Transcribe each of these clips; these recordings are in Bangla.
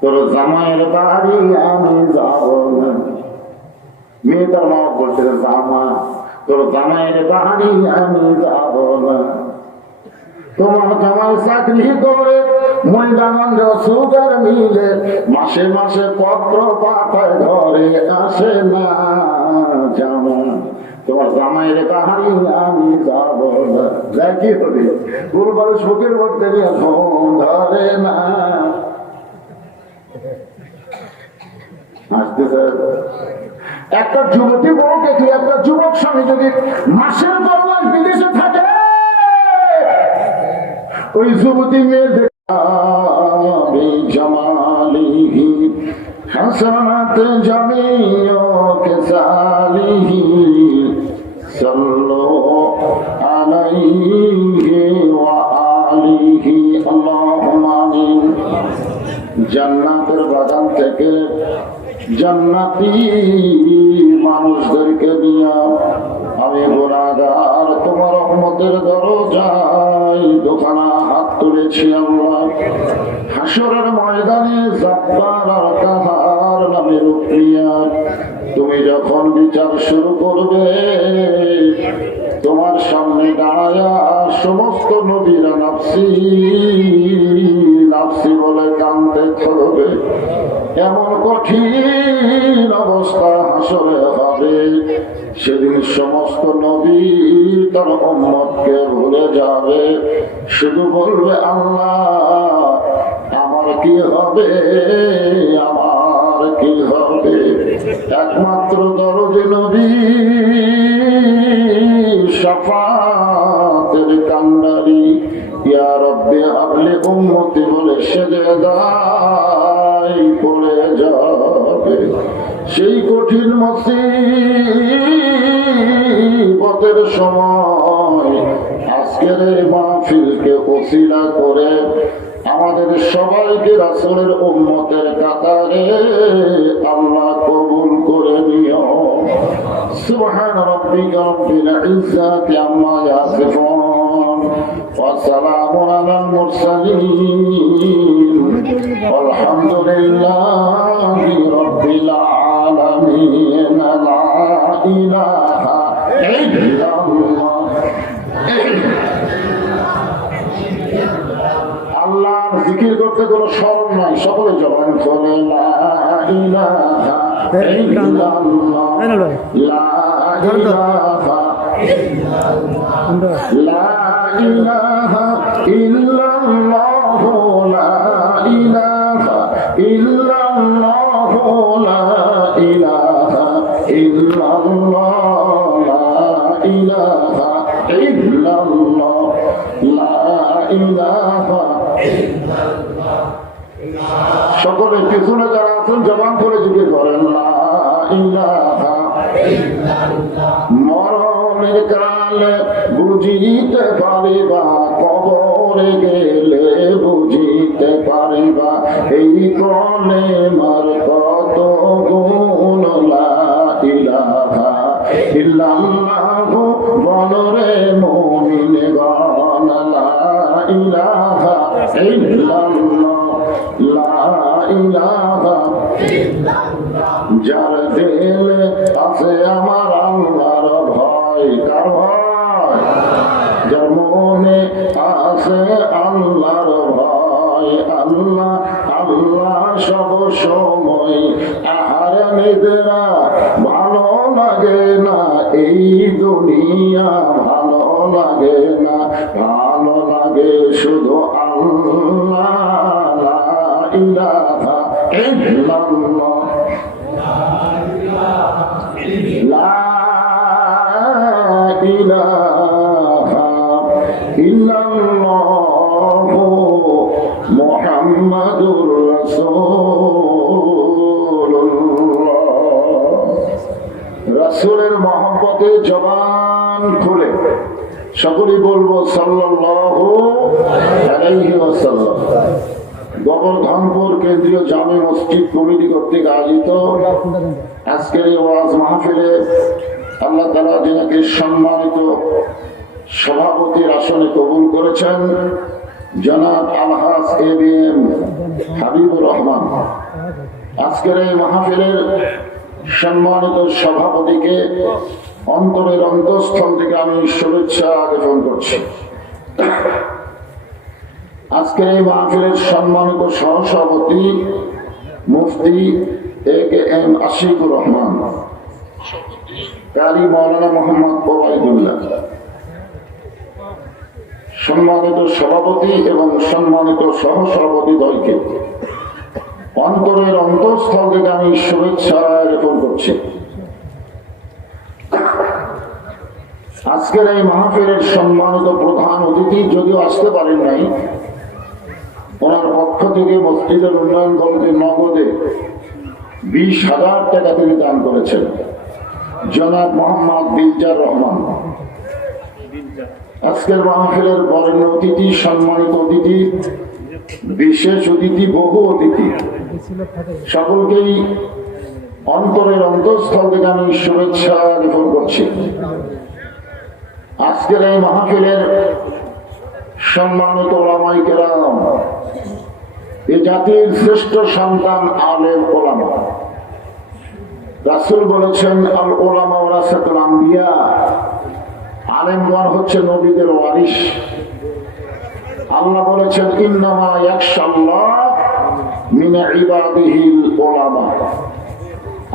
তোর জামাইয়ের বাড়ি আমি যাব না। মেয়ে তার মা বলছে, জামা তোর জামাইয়ের বাড়ি আমি যাব না। তোমার জামাই চাকরি করে ময়দানগঞ্জ সুগার মিলে, মাসে মাসে পত্র পাঠায়, ঘরে আসে না। জামা তোমার জামাইয়ের বাড়ি আমি যাব না। যা কি হবে, গুরুবার সুখের মধ্যে ঘুম ধরে না। একটা যুবতী বউকে কি একটা যুবক স্বামী যদি মাসের পর মাস বিদেশে থাকে, ওই যুবতী মেয়ে জামালিহি হাসানাত জামিও কেসালিহি সাল্লু আলাইহি ওয়া আলিহি আল্লাহুম্মা আমিন। জান্নাতের বাগান থেকে জান্নাতি মানুষদেরকে দিয়া আমি গুনাহগার তোমার রহমতের দরজায় দোকানা হাত তুলেছি। আল্লাহ হাসরের ময়দানে জাব্বার আর কাহার নামে রুকিয়া তুমি যখন বিচার শুরু করবে, তোমার সামনে দাঁড়ায়া সমস্ত নবীরা নাফসি নাফসি বলে কাঁদতে থাকবে। এমন কঠিন অবস্থা হাসরে হবে, সেদিন সমস্ত নবী তার উম্মতকে ভুলে যাবে, শুধু বলবে আল্লাহ আমার কি হবে, আমার কি হবে। একমাত্র দরদে নবী শাফাতের কান্ডারি ইয়া রব্বি হাবলি উম্মতি বলে সেজদায় পড়ে যাবে। সেই কঠিন মুসিবতের সময় আজকের এই মাহফিলকে ওসিলা করে আমাদের সবাইকে রাসূলের উম্মতের কাতারে আল্লাহ কবুল করে নিও। সুবহান রাব্বিকা রাব্বিল ইজ্জাতি আম্মা ইয়াসিফুন ওয়া সালামুন আলাল মুরসালিন আলহামদুলিল্লাহি রাব্বিল আলামিন। লা ইলাহা ইল্লাল্লাহ। আল্লাহর জিকির করতে কোনো শরম নাই, সকলে জবান খোলে লা ইলাহা ইল্লাল্লাহ, লা ইলাহা ইল্লাল্লাহ, লা ইলাহা ইল্লাল্লাহ, লা ইলাহা ইল্লাল্লাহ, লা ইলাহা ইল্লাল্লাহ, লা ইলাহা ইল্লাল্লাহ, লা ইলাহা। সকলের পিছনে যারা আছেন জবান করে জিকির করেন লা ইলাহা। মরণের কালে বুঝিতে পারিবা, কবরে গেলে বুঝিতে পারিবা, এই কলে মার কত গুণ। লা ইলাহা ইল্লাল্লাহ বলরে মুমিনগণ, লা ইলাহা ইল্লাল্লাহ, লা ইলাহা ইল্লাল্লাহ। যার দিলে আছে আমার আল্লাহর ভয়, কার ভয়? যার মনে আছে আল্লাহর ভয়, আল্লাহ আল্লাহ সব সময়। আহারে নিদ্রা ভালো লাগে না, এই দুনিয়া ভালো লাগে না, ভালো লাগে শুধু আল্লাহ। লা ইলাহা ইল্লাল্লাহ, লা ইলাহা ইল্লাল্লাহ মুহাম্মাদুর রাসূলুল্লাহ। রাসূলের মহব্বতে জবান খুলে সকলেই বলবো সাল্লাল্লাহু আলাইহি ওয়াসাল্লাম। গোবর্ধনপুর কেন্দ্রীয় জামে মসজিদ কমিটি কর্তৃক আয়োজিত আজকের এই ওয়াজ মাহফিলে আল্লাহ তাআলা যিনাকে সম্মানিত সভাপতির আসনে কবুল করেছেন, জনাব আলহাজ এবিএম হাবিবুর রহমান আজকের এই মাহফিলের সম্মানিত সভাপতিকে অন্তরের অন্তঃস্থল থেকে আমি শুভেচ্ছা জ্ঞাপন করছি। আজকের এই মাহফিলের সম্মানিত সহসভাপতি মুফতি AKM আশিকুর রহমান, কারি মাওলানা মোহাম্মদ ওবায়দুল্লাহ, সম্মানিত সভাপতি এবং সম্মানিত সহসভাপতি দলকে অন্তরের অন্তঃস্থল থেকে আমি শুভেচ্ছা জ্ঞাপন করছি। আজকের এই মাহফিলের সম্মানিত প্রধান অতিথি যদিও আসতে পারেন নাই, ওনার পক্ষ থেকে মসজিদের উন্নয়ন কমিটির নগদে 20,000 টাকা তিনি দান করেছেন, জনাব মোহাম্মদ বিলজার রহমান। আজকের মাহফিলের বরেণ্য অতিথি, সম্মানিত অতিথি, বিশেষ অতিথি, বহু অতিথি, সকলকেই অন্তরের অন্তঃস্থল থেকে আমি শুভেচ্ছা জ্ঞাপন করছি। আজকের এই মাহফিলের সম্মানিত ওলামায়ে কেরাম, এ জাতির শ্রেষ্ঠ সন্তান আলেম ওলামা। রাসূল বলেছেন, আল ওলামা ওয়ারাসাতুল আম্বিয়া, আলেমগণ হচ্ছে নবীদের ওয়ারিস। আল্লাহ বলেছেন, ইন্নামা ইয়াখশাল্লাহ মিন ইবাদিহিল উলামা।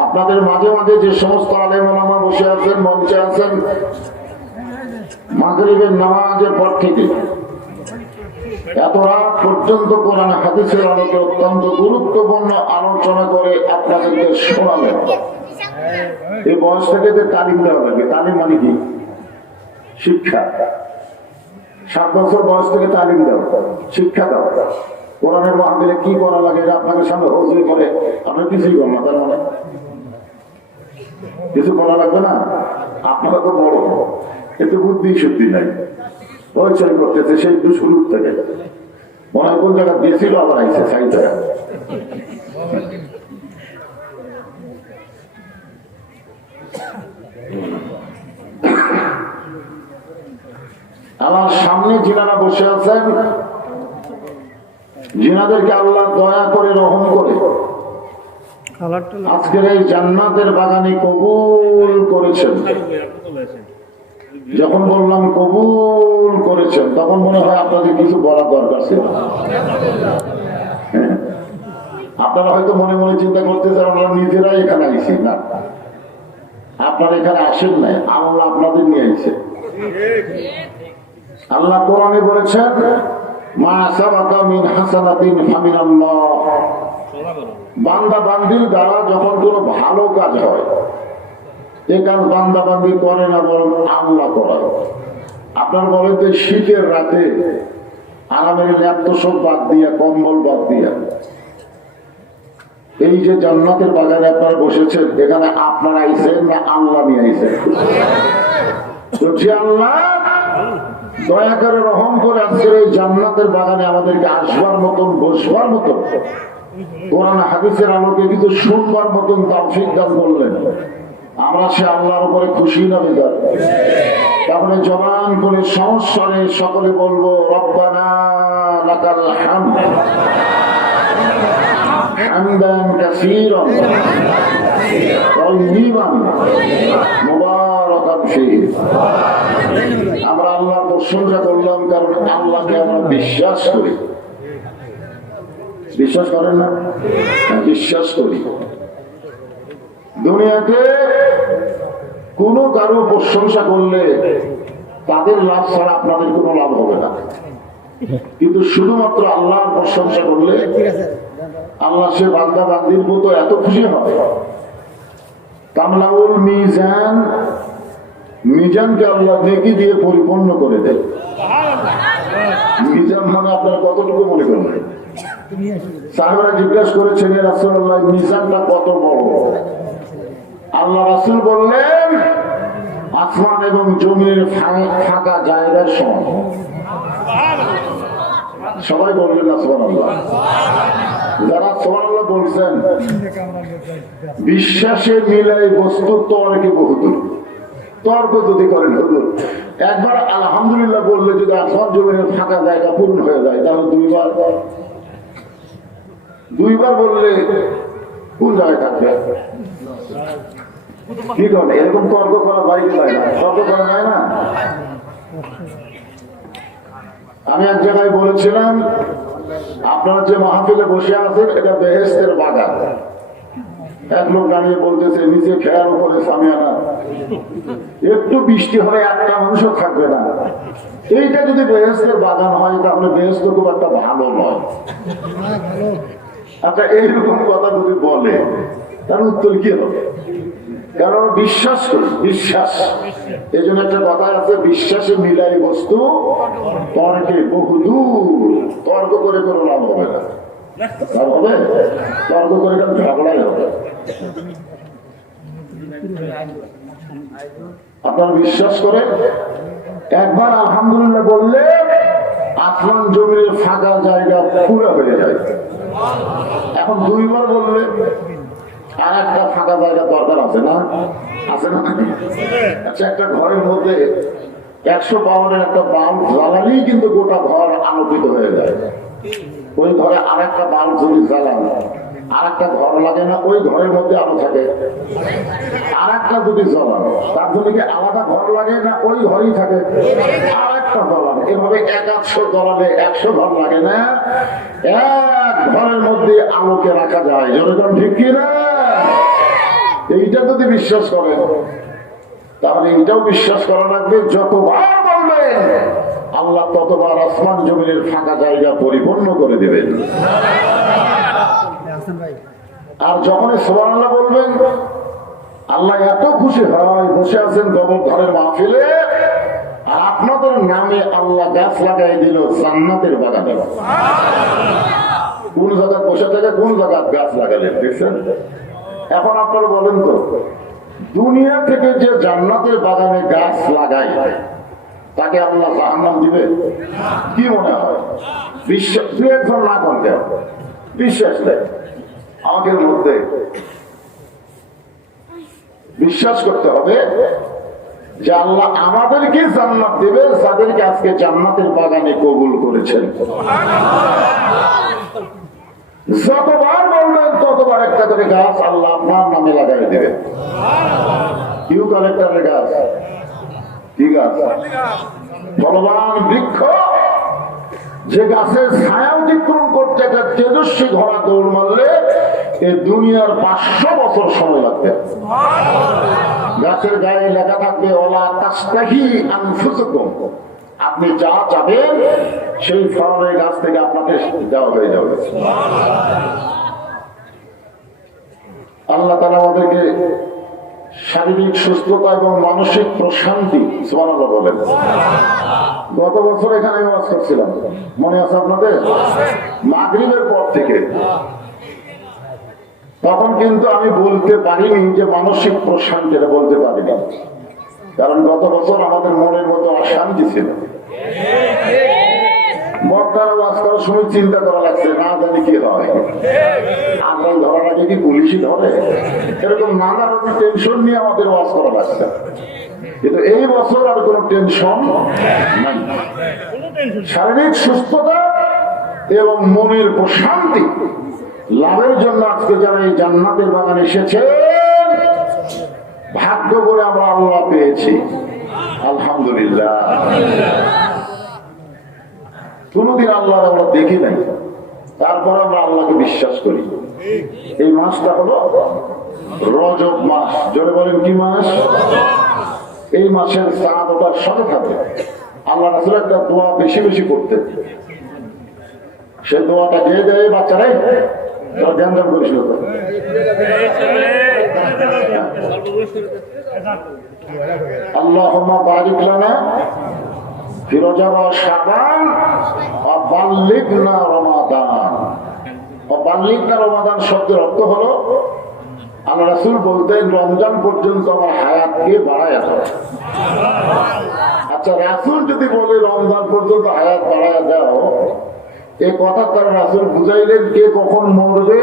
আপনাদের মাঝে মাঝে যে সমস্ত আলেম ওলামা বসে আছেন, মঞ্চে আছেন, মাগরিবের নামাজের পর থেকে এত রাত পর্যন্ত কোরআন হাদিসের আলোকে অত্যন্ত গুরুত্বপূর্ণ আলোচনা করে আপনাদেরকে শোনালেন। এই বয়স থেকে যে তালিম দেওয়া লাগে, তালিম মানে কি? শিক্ষা। 7 বছর বয়স থেকে তালিম দেওয়া, শিক্ষা দেওয়া। কোরআনের মাহফিলে কি করা লাগে, আপনাদের সামনে হজরি করে আপনার কিছুই করেন না, তার মানে কিছু করা লাগবে না। আপনারা তো বড়, এতে বুদ্ধি শুদ্ধি নাই, পরিচয় করতেছে সেই দুষ্কুলুর থেকে। মনে হয় কোন জায়গা দিয়েছিল, আবার আইসে সাই জায়গা। আমার সামনে যিনারা বসে আছেন, যিনাদেরকে আল্লাহ দয়া করে, রহম করে আজকের এই জান্নাতের বাগানে কবুল করেছেন। যখন বললাম কবুল করেছেন, তখন মনে হয় আপনাদের কিছু বলার দরকার ছিল। আপনারা হয়তো মনে মনে চিন্তা করতেছেন আমরা নিজেরাই এখানে আইছি। না, আপনারা এখানে আসেন নাই, আল্লাহ আপনাদের নিয়ে আইছে। আল্লাহ কোরআনে বলেছেন, মা সাবাকা মিন হাসানাতিন ফামিনাল্লাহ। বান্দা বান্দির দ্বারা যখন কোনো ভালো কাজ হয়, এ কাজ বান্দা বান্দি করে না, বরং আল্লাহ করায়। আপনার বলেন যে শীতের রাতে আরামের ল্যাপটপ বাদ দিয়া, কম্বল বাদ দিয়া, এই যে জান্নাতের বাগানে আপনারা বসেছেন, এখানে আপনারা আইছেন না আল্লাহ নিয়ে আইছেন? যে আল্লাহ দয়া করে, রহম করে আজকের এই জান্নাতের বাগানে আমাদেরকে আসবার মতন, বসবার মতন, কোরআন হাদিসের আলোকে কিন্তু শুনবার মতন তৌফিক দান করলেন, আমরা সে আল্লাহর উপরে খুশি না বেজার? তাহলে জবান করে সংস্বরে সকলে বলবো, রব্বানা লাকাল হামদ হামদান কাসীরান তাইয়িবান মুবারাকান ফীহি। আমরা আল্লাহর প্রশংসা করলাম, কারণ আল্লাহকে আমরা বিশ্বাস করি। বিশ্বাস করেন না? বিশ্বাস করি। দুনিয়াতে কোন কারো প্রশংসা করলে তাদের লাভ ছাড়া আপনাদের কোনো লাভ হবে না, কিন্তু শুধুমাত্র আল্লাহর প্রশংসা করলে আল্লাহ সে বান্দা বান্দির মতো এত খুশি হবে। কামলাউল মিজান, মিজানকে আল্লাহ নেকি দিয়ে পরিপূর্ণ করে দেয়। মিজান মানে আপনার কতটুকু মনে করেন? সাহাবারা জিজ্ঞাসা করেছেন, ইয়া রাসূলুল্লাহ, মিজানটা কত বড়? আল্লাহ রাসূল বললেন, আসমান এবং জমির ফাঁকা জায়গার সমান। সবাই বলবেন না সুবহানাল্লাহ? যারা সুবহানাল্লাহ বলছেন, বিশ্বাসে মিলাই বস্তু তর্কে বহুদূর। তর্ক যদি করেন হুজুর, একবার আলহামদুলিল্লাহ বললে যদি আসমান জমিনের ফাঁকা জায়গা পূরণ হয়ে যায়, তাহলে 2 বার দুইবার বললে কোন জায়গায় থাকবে? কি করে এরকম তর্ক করা বাইরে যায় না, তর্ক করা যায় না। আমি এক জায়গায় বলেছিলাম, আপনারা যে মাহফিলে বসে আছেন এটা বেহেশতের বাগান। এক লোক দাঁড়িয়ে বলতেছে নিচে খেয়ার উপরে সামিয়ানা, একটু বৃষ্টি হলে একটা মানুষও থাকবে না। এইটা যদি বেহেশতের বাগান হয় তাহলে বেহেশত খুব একটা ভালো নয়। আচ্ছা, এইরকম কথা যদি বলে তার উত্তর কি হবে? কারণ বিশ্বাস করি, বিশ্বাস। এই জন্য একটা কথা আছে, বিশ্বাসে মিলাই বস্তু তর্কে বহুদূর। তর্ক করে কোনো লাভ হবে না, লাভ হবে? তর্ক করে কেন ঝগড়াই হবে। আপনারা বিশ্বাস করেন, একবার আলহামদুলিল্লাহ বললে আসমান জমির ফাঁকা জায়গা পুরো হয়ে যায়। এখন দুইবার বললে আর একটা ফাঁকা জায়গা দরকার আছে না? আছে না? আচ্ছা, একটা ঘরের মধ্যে 100 পাওয়ারের একটা বাল্ব জ্বালালেই কিন্তু গোটা ঘর আলোকিত হয়ে যায়। ওই ঘরে আর একটা বাল্ব যদি জ্বালান আর একটা ঘর লাগে না? ওই ঘরের মধ্যে আলো থাকে। আর একটা যদি জ্বালান তার জন্য কি আলাদা ঘর লাগে না? ওই ঘরই থাকে। আর একটা জ্বালান, এভাবে 100 জ্বালালে 100 ঘর লাগে না? এক ঘরের মধ্যে আলোকে রাখা যায়। যেরকম ঠিক কিনা? এইটা যদি বিশ্বাস করেন তাহলে এইটাও বিশ্বাস করা লাগবে, যতবার বলবেন আল্লাহ ততবার আসমান জমিনের ফাঁকা জায়গা পরিপূর্ণ করে দেবেন। আর যখনই সুবহানাল্লাহ বলবেন আল্লাহ এত খুশি হয়, বসে আছেন গবরধারের মাহফিলে আর আপনাদের নামে আল্লাহ গাছ লাগাই দিল জান্নাতের বাগানে। কোন জায়গায় বসে থেকে কোন জায়গায় গাছ লাগালেন দেখছেন? এখন আপনারা বলেন তো, দুনিয়া থেকে যে জান্নাতের বাগানে গাছ লাগায় তাকে আল্লাহ জাহান্নাম দিবে? কি মনে হয়? বিশ্বাস দু একজন না কোন বিশ্বাস দেয় আমাদের মধ্যে। বিশ্বাস করতে হবে যে আল্লাহ আমাদেরকে জান্নাত দেবে যাদেরকে আজকে জান্নাতের বাগানে কবুল করেছেন। যতবার বলবেন ততবার একটা করে গাছ আল্লাহ আপনার নামে লাগাই দেবে। কিউ কালেক্টরের গাছ, কি গাছ? ফলবান বৃক্ষ, যে গাছের ছায়া অতিক্রম করতে একটা তেজস্বী ঘোড়া দৌড় মারলে এই দুনিয়ার 500 বছর সময় লাগবে। গাছের গায়ে লেখা থাকবে ওলা তাস্তাহি আনফুসুকুম, আপনি যা চাবেন সেই ফলের গাছ থেকে আপনাকে দেওয়া হয়ে যাবে। আল্লাহ তাআলা আমাদেরকে শারীরিক সুস্থতা এবং মানসিক প্রশান্তি সুবহানাল্লাহ বলেন। গত বছর এখানে আমি ওয়াজ করছিলাম, মনে আছে আপনাদের? মাগরিবের পর থেকে। তখন কিন্তু আমি বলতে পারিনি যে মানসিক প্রশান্তি, এটা বলতে পারিনি, কারণ গত বছর আমাদের মনের মতো অশান্তি ছিল। বক্তারা ওয়াজ করার সময় চিন্তা করা লাগছে, না জানি কি হয়, আন্দোলন ধরার আগে কি পুলিশই ধরে, এরকম নানা রকম টেনশন নিয়ে আমাদের ওয়াজ করা লাগছে। কিন্তু এই বছর আর কোনো টেনশন নাই। শারীরিক সুস্থতা এবং মনের প্রশান্তি লাভের জন্য আজকে যারা এই জান্নাতের বাগানে এসেছে, ভাগ্য করে আমরা আল্লাহ পেয়েছি, আলহামদুলিল্লাহ। কোনদিন আল্লাহর আমরা দেখি নাই, তারপর আমরা আল্লাহকে বিশ্বাস করি। এই মাসটা হলো রজব মাস। জোরে বলেন কি মাস? এই মাসের চাঁদ ওঠার সাথে থাকে আল্লাহ রাসূল একটা দোয়া বেশি বেশি করতেন। সে দোয়াটা গিয়ে দেয় বাচ্চারা, ধ্যান ধ্যান করিস না, আল্লাহুম্মা বারিক লানা ফি রজব ওয়া শাবান ওয়া বাল্লিগনা রমাদান। ওয়া বাল্লিগনা রমাদান শব্দের অর্থ হলো আল্লাহ রাসূল বলতেন রমজান পর্যন্ত আমার হায়াতকে বাড়ায়া দাও। আচ্ছা, রাসূল যদি বলে রমজান পর্যন্ত হায়াত বাড়ায়া দাও, এই কথা তার রাসূল বুঝাইলেন কে কখন মরবে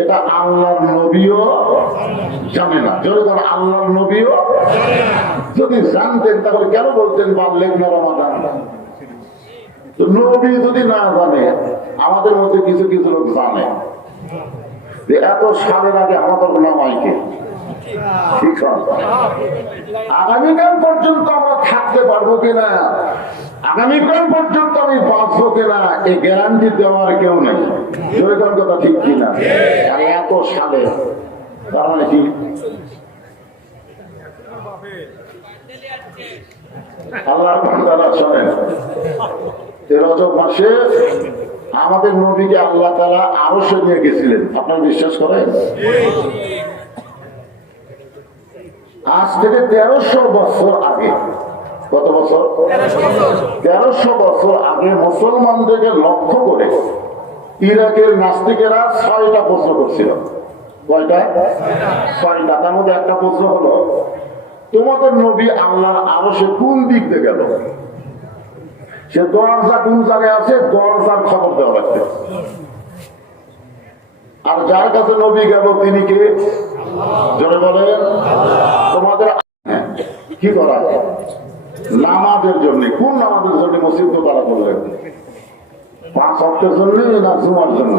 এটা আল্লাহর নবীও জানে না। যখন আল্লাহর নবীও যদি জানতেন তাহলে কেন বলতেন বাল্লিগনা রমাদান? নবী যদি না জানে, আমাদের মধ্যে কিছু কিছু লোক জানে, এত সালের আগে আমাদের নামাইকে ঠিক আছে। আগামীকাল পর্যন্ত আমরা থাকতে পারবো কিনা, আগামীকাল পর্যন্ত আমি বাঁচবো কিনা, এই গ্যারান্টি দেওয়ার কেউ নেই। জয়গান কথা ঠিক কিনা? আর এত সালে তার মানে কি? আল্লাহর বান্দারা শোনেন, এই রজব মাসে আমাদের নবীকে আল্লাহ তাআলা আরশে নিয়ে গেছিলেন। আপনারা বিশ্বাস করেন? আজ থেকে 1300 বছর আগে, কত বছর? 1300 বছর আগে মুসলমানদেরকে লক্ষ্য করে ইরাকের নাস্তিকেরা 6টা প্রশ্ন করছিল। কয়টা? 6টা। তার মধ্যে একটা প্রশ্ন হলো, তোমাদের নবী আল্লাহর আরশে কোন দিক দিয়ে গেল? সে দরজা কোন জায়গায় আছে, দরজার খবর দেওয়া লাগবে। আর যার কাছে নবী গেল তিনি কে? জোরে বলেন। তোমাদের কি করা? নামাজের জন্য। কোন নামাজের জন্য মসজিদ তো তারা করলেন? 5 ওয়াক্তের জন্য না জুমার জন্য?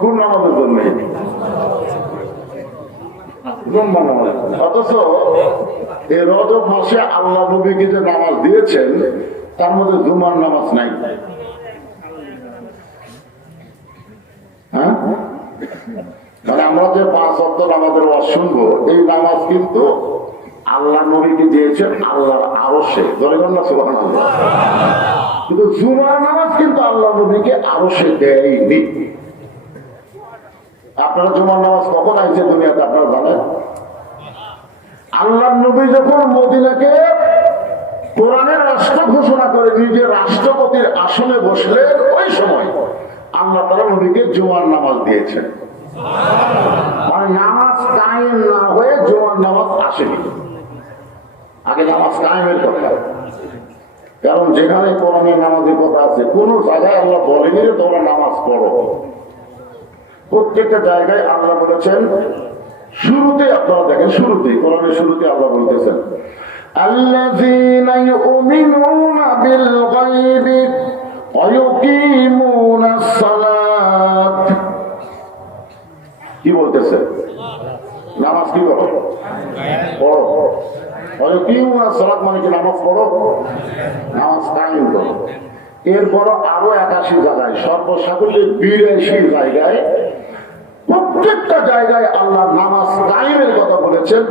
কোন নামাজের জন্য? অথচ এই রজব মাসে আল্লাহ নবীকে যে নামাজ দিয়েছেন তার মধ্যে জুমার নামাজ নাই। হ্যাঁ, মানে আমরা যে 5 ওয়াক্ত নামাজের ওয়াজ শুনবো, এই নামাজ কিন্তু আল্লাহ নবীকে দিয়েছেন আল্লাহর আরশে। ধরেন না সুবহানাল্লাহ। কিন্তু জুমার নামাজ কিন্তু আল্লাহ নবীকে আরশে দেয়নি। আপনারা জুমার নামাজ কখন আইছে দুনিয়াতে আপনারা জানেন? আল্লাহ নবী যখন মদিনাকে কোরআনের রাষ্ট্র ঘোষণা করে নিজের রাষ্ট্রপতির আসনে বসলেন, ওই সময় আল্লাহ তাআলা নবীকে জুমার নামাজ দিয়েছেন। মানে নামাজ কায়েম না হয়ে জুমার নামাজ আসেনি। আগে নামাজ কায়েমের কথা, কারণ যেখানে কোরআনের নামাজের কথা আছে কোন জায়গায় আল্লাহ বলেনি যে তোমরা নামাজ পড়ো। প্রত্যেকটা জায়গায় আল্লাহ বলেছেন, শুরুতে আপনারা দেখেন, শুরুতে কোরআনের শুরুতে আল্লাহ বলতেছেন, আল্লাযীনা ইউমিনুনা বিল গায়বি ওয়া ইউকিমুনাস সালাত। কি বলতেছে? নামাজ কি করো? পড়ো। ওয়া ইউকিমুনাস সালাত মানে কি? নামাজ পড়ো, নামাজ কায়েম করো। এরপর আরো 81 জায়গায়, সর্বসাকুল্যে 82 জায়গায়, প্রত্যেকটা জায়গায় আল্লাহ নামাজ কায়েমের কথা বলেছেন।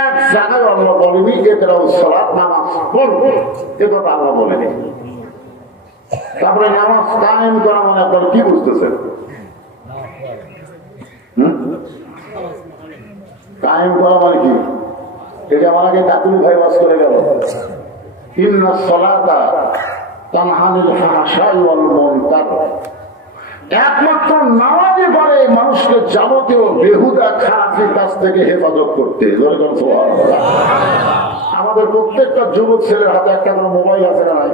এক জায়গায় আল্লাহ বলেনি ইকরাউ সালাত, নামাজ পড়ো, এ কথা আল্লাহ বলেনি। তারপরে নামাজ কায়েম করা মানে আপনারা কি বুঝতেছেন? কায়েম করা মানে কি? এটা আমার আগে কাকুল ভাই ওয়াজ করে গেল, ইন্নাস সালাতা তানহা আনিল ফাহশাই ওয়াল মুনকার। একমাত্র নামাজই পারে মানুষকে যাবতীয় বেহুদা খারাপের কাছ থেকে হেফাজত করতে। আমাদের প্রত্যেকটা যুবক ছেলের হাতে একটা করে মোবাইল আছে না নাই?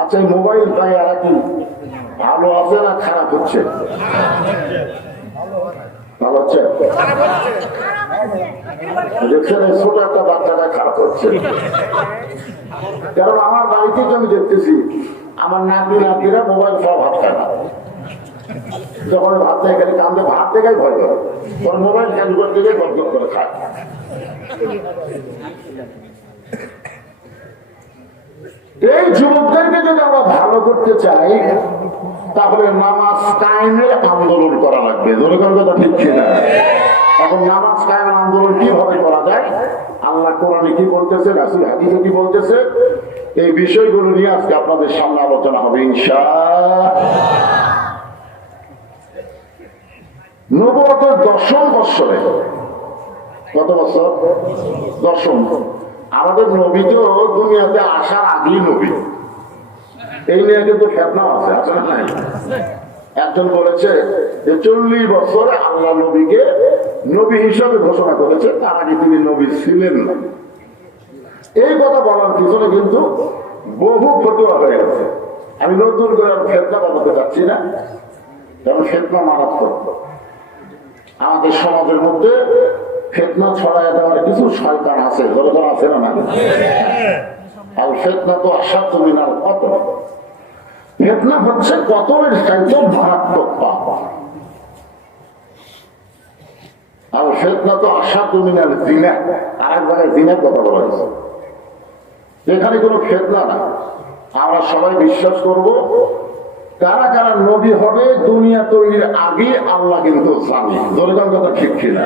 আচ্ছা, এই মোবাইল তাই আর কি ভালো আছে না খারাপ হচ্ছে? ভালো হচ্ছে। দেখছেন ছোট একটা বাচ্চাটা খারাপ হচ্ছে, কারণ আমার বাড়িতে আমি দেখতেছি আমার নাতিরা মোবাইল সব ভাত খায় না। যখন ভাত থেকে গেলে কান্দে, ভাত থেকেই ভয় করে, তখন মোবাইল চালু করতে গিয়ে গল্প করে খায়। এই যুবকদেরকে যদি আমরা ভালো করতে চাই তাহলে নামাজ কায়েমের আন্দোলন করা লাগবে। ধরে কোন কথা ঠিক কিনা? এখন নামাজ কায়েমের আন্দোলন কিভাবে করা যায়? আল্লাহ কোরআনে কি বলতেছে, রাসূল হাদিসে কি বলতেছে, এই বিষয়গুলো নিয়ে আজকে আপনাদের সামনে আলোচনা হবে ইনশাআল্লাহ। নবুয়তের 10ম বৎসরে, কত বছর? 10ম। আমাদের নবী তো দুনিয়াতে আসার আগেই নবী। এই নিয়ে কিন্তু ফিতনা আছে, আছে না নাই? একজন বলেছে যে 40 বছরে আল্লাহ নবীকে নবী হিসাবে ঘোষণা করেছে, তার আগে তিনি নবী ছিলেন না। এই কথা বলার পিছনে কিন্তু বহু ফতোয়া হয়ে গেছে। আমি নতুন করে ফিতনা বানাতে যাচ্ছি না, কারণ ফিতনা মারাত্মক। আমাদের সমাজের মধ্যে ফিতনা ছড়ায় দেওয়ার কিছু শয়তান আছে, যতক্ষণ আছে না না। আর ফিতনা তো আশাদ্দু মিনাল কতল। ফিতনা হচ্ছে কতলের চাইতে মারাত্মক পাপ। আর ফিতনা তো আশা তুমিনার জিনা, আর এক জায়গায় জিনার কথা বলা হয়েছে। এখানে কোনো ফিতনা না। আমরা সবাই বিশ্বাস করব কারা কারা নবী হবে দুনিয়া তৈরির আগে আল্লাহ কিন্তু জানে। দরকার কথা ঠিক কিনা?